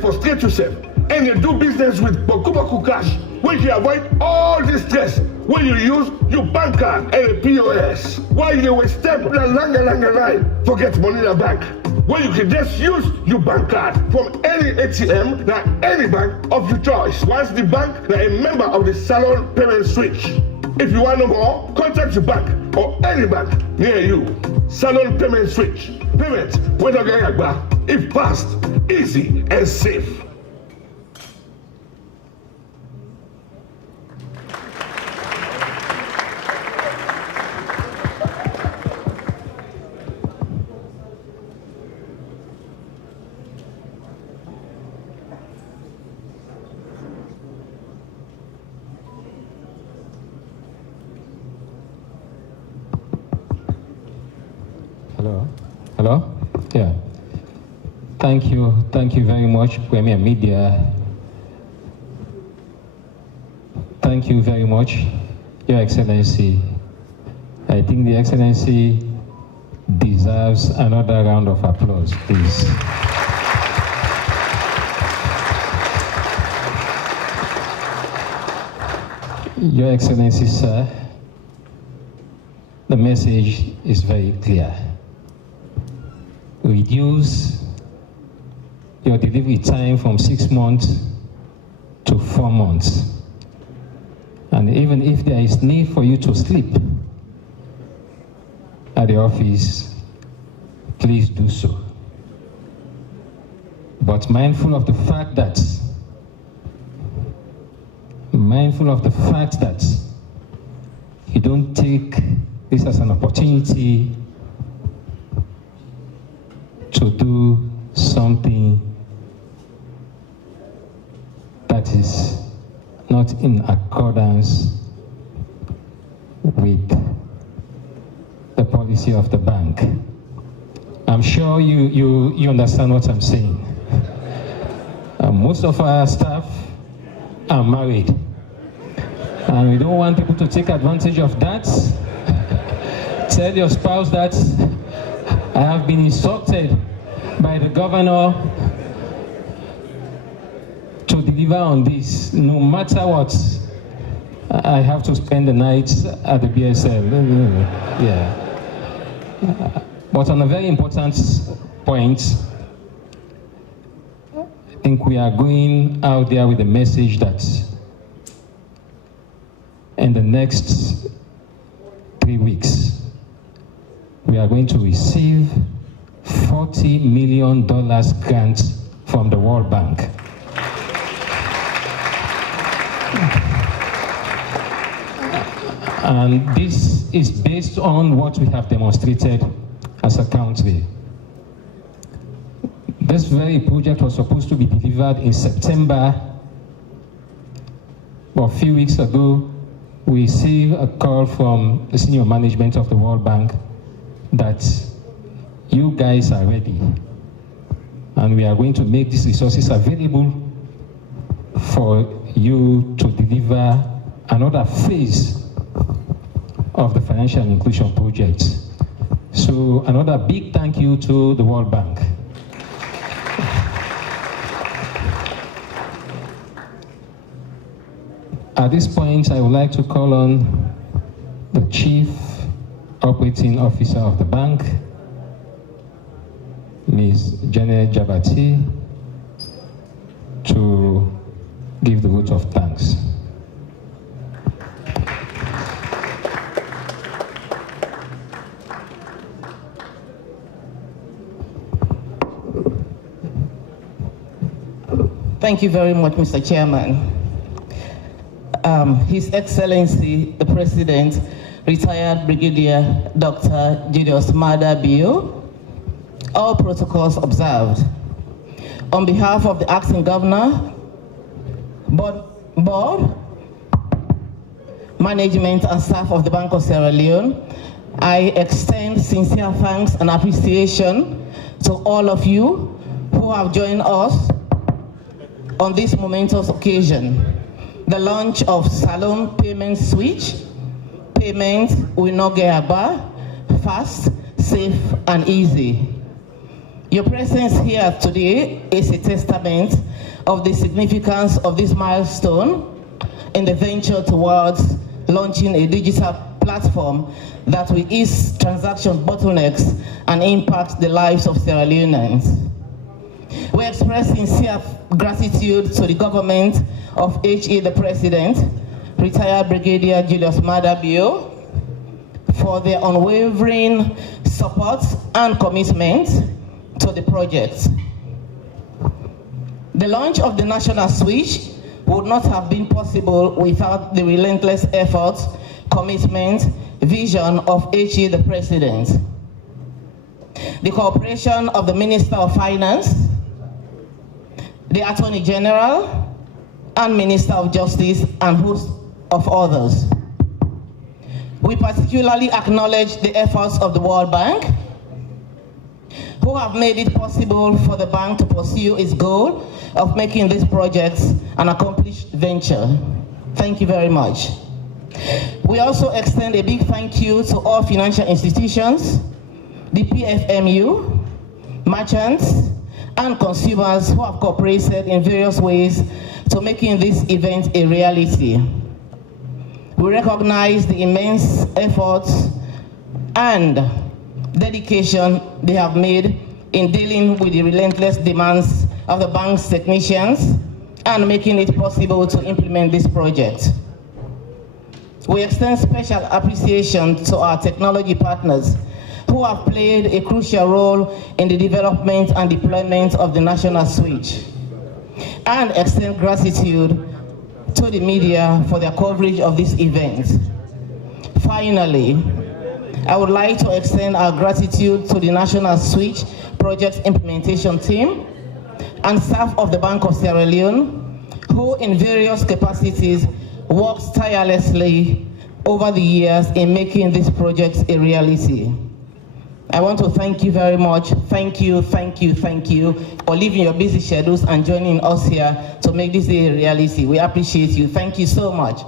Frustrate yourself and you do business with Boku cash, where you avoid all this stress when you use your bank card and a POS. Why you will step the longer line, forget money in the bank. Where you can just use your bank card from any ATM, like any bank of your choice. Once the bank is a member of the Salone payment switch. If you want to know more, contact your bank or any bank near you. Salone payment switch. Payment with a if fast, easy, and safe. Hello? Yeah. Thank you very much, Premier Media. Thank you very much, Your Excellency. I think the Excellency deserves another round of applause, please. Your Excellency, sir, the message is very clear. Reduce your delivery time from 6 months to 4 months. And even if there is need for you to sleep at the office, please do so. But mindful of the fact that you don't take this as an opportunity to do something that is not in accordance with the policy of the bank. I'm sure you understand what I'm saying. Most of our staff are married, and we don't want people to take advantage of that. Tell your spouse that I have been instructed by the governor to deliver on this. No matter what, I have to spend the night at the BSL. Yeah. But on a very important point, I think we are going out there with a message that in the next 3 weeks, we are going to receive $40 million grant from the World Bank. And this is based on what we have demonstrated as a country. This very project was supposed to be delivered in September, but a few weeks ago, we received a call from the senior management of the World Bank that you guys are ready, and we are going to make these resources available for you to deliver another phase of the financial inclusion project. So another big thank you to the World Bank. At this point, I would like to call on the Chief Operating Officer of the bank, Ms. Janet Jabati, to give the vote of thanks. Thank you very much, Mr. Chairman. His Excellency, the President, retired Brigadier Dr. Julius Maada Bio, all protocols observed. On behalf of the acting governor, board, management and staff of the Bank of Sierra Leone, I extend sincere thanks and appreciation to all of you who have joined us on this momentous occasion, the launch of Salon Payment Switch. Payments will not get a bar, fast, safe, and easy. Your presence here today is a testament of the significance of this milestone in the venture towards launching a digital platform that will ease transaction bottlenecks and impact the lives of Sierra Leoneans. We express sincere gratitude to the government of HE, the President, retired Brigadier Julius Maada Bio, for their unwavering support and commitment to the project. The launch of the National Switch would not have been possible without the relentless efforts, commitment, vision of HE, the President. The cooperation of the Minister of Finance, the Attorney General, and Minister of Justice, and host of others. We particularly acknowledge the efforts of the World Bank, who have made it possible for the bank to pursue its goal of making this project an accomplished venture. Thank you very much. We also extend a big thank you to all financial institutions, the PFMU, merchants, and consumers who have cooperated in various ways to making this event a reality. We recognize the immense efforts and dedication they have made in dealing with the relentless demands of the bank's technicians and making it possible to implement this project. We extend special appreciation to our technology partners who have played a crucial role in the development and deployment of the national switch, and extend gratitude to the media for their coverage of this event. Finally, I would like to extend our gratitude to the National Switch Project Implementation Team and staff of the Bank of Sierra Leone, who in various capacities worked tirelessly over the years in making this project a reality. I want to thank you very much. Thank you for leaving your busy schedules and joining us here to make this a reality. We appreciate you. Thank you so much.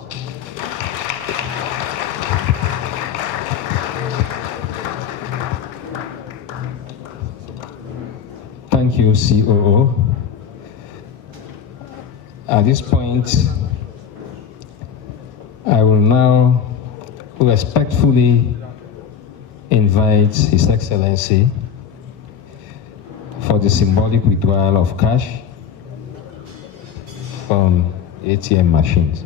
Thank you, COO. At this point, I will now respectfully invite His Excellency for the symbolic withdrawal of cash from ATM machines.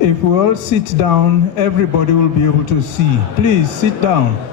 If we all sit down, everybody will be able to see. Please sit down.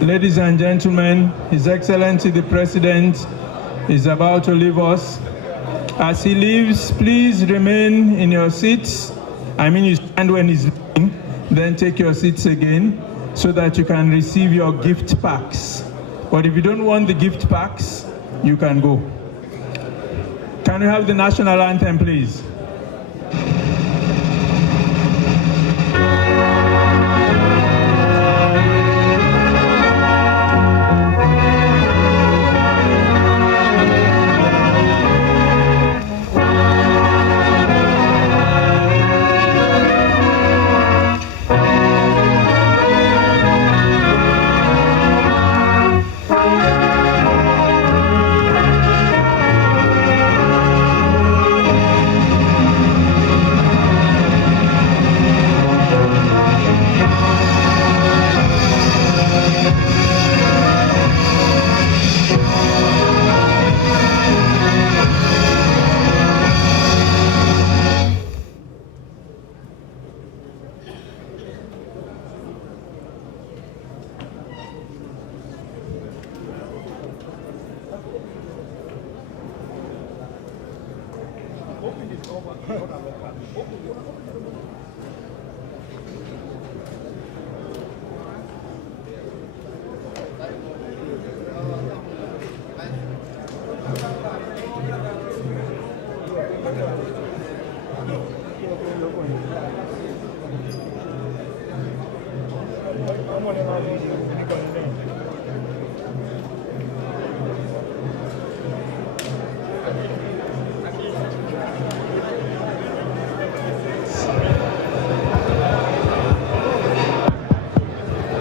Ladies and gentlemen, His Excellency the President is about to leave us. As he leaves, please remain in your seats. I mean, you stand when he's leaving, then take your seats again so that you can receive your gift packs. But if you don't want the gift packs, you can go. Can we have the national anthem, please?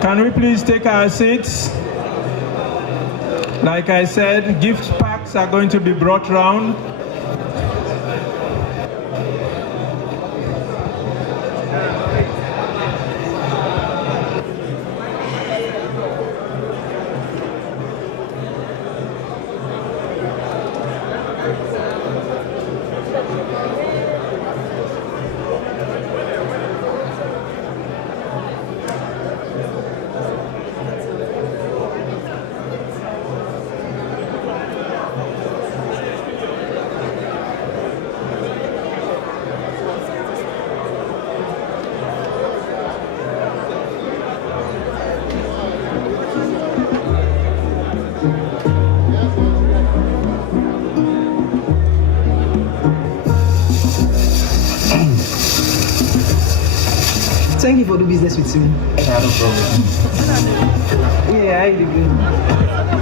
Can we please take our seats? Like I said, gift packs are going to be brought round. thank you for the business with me. No problem. Yeah, I agree.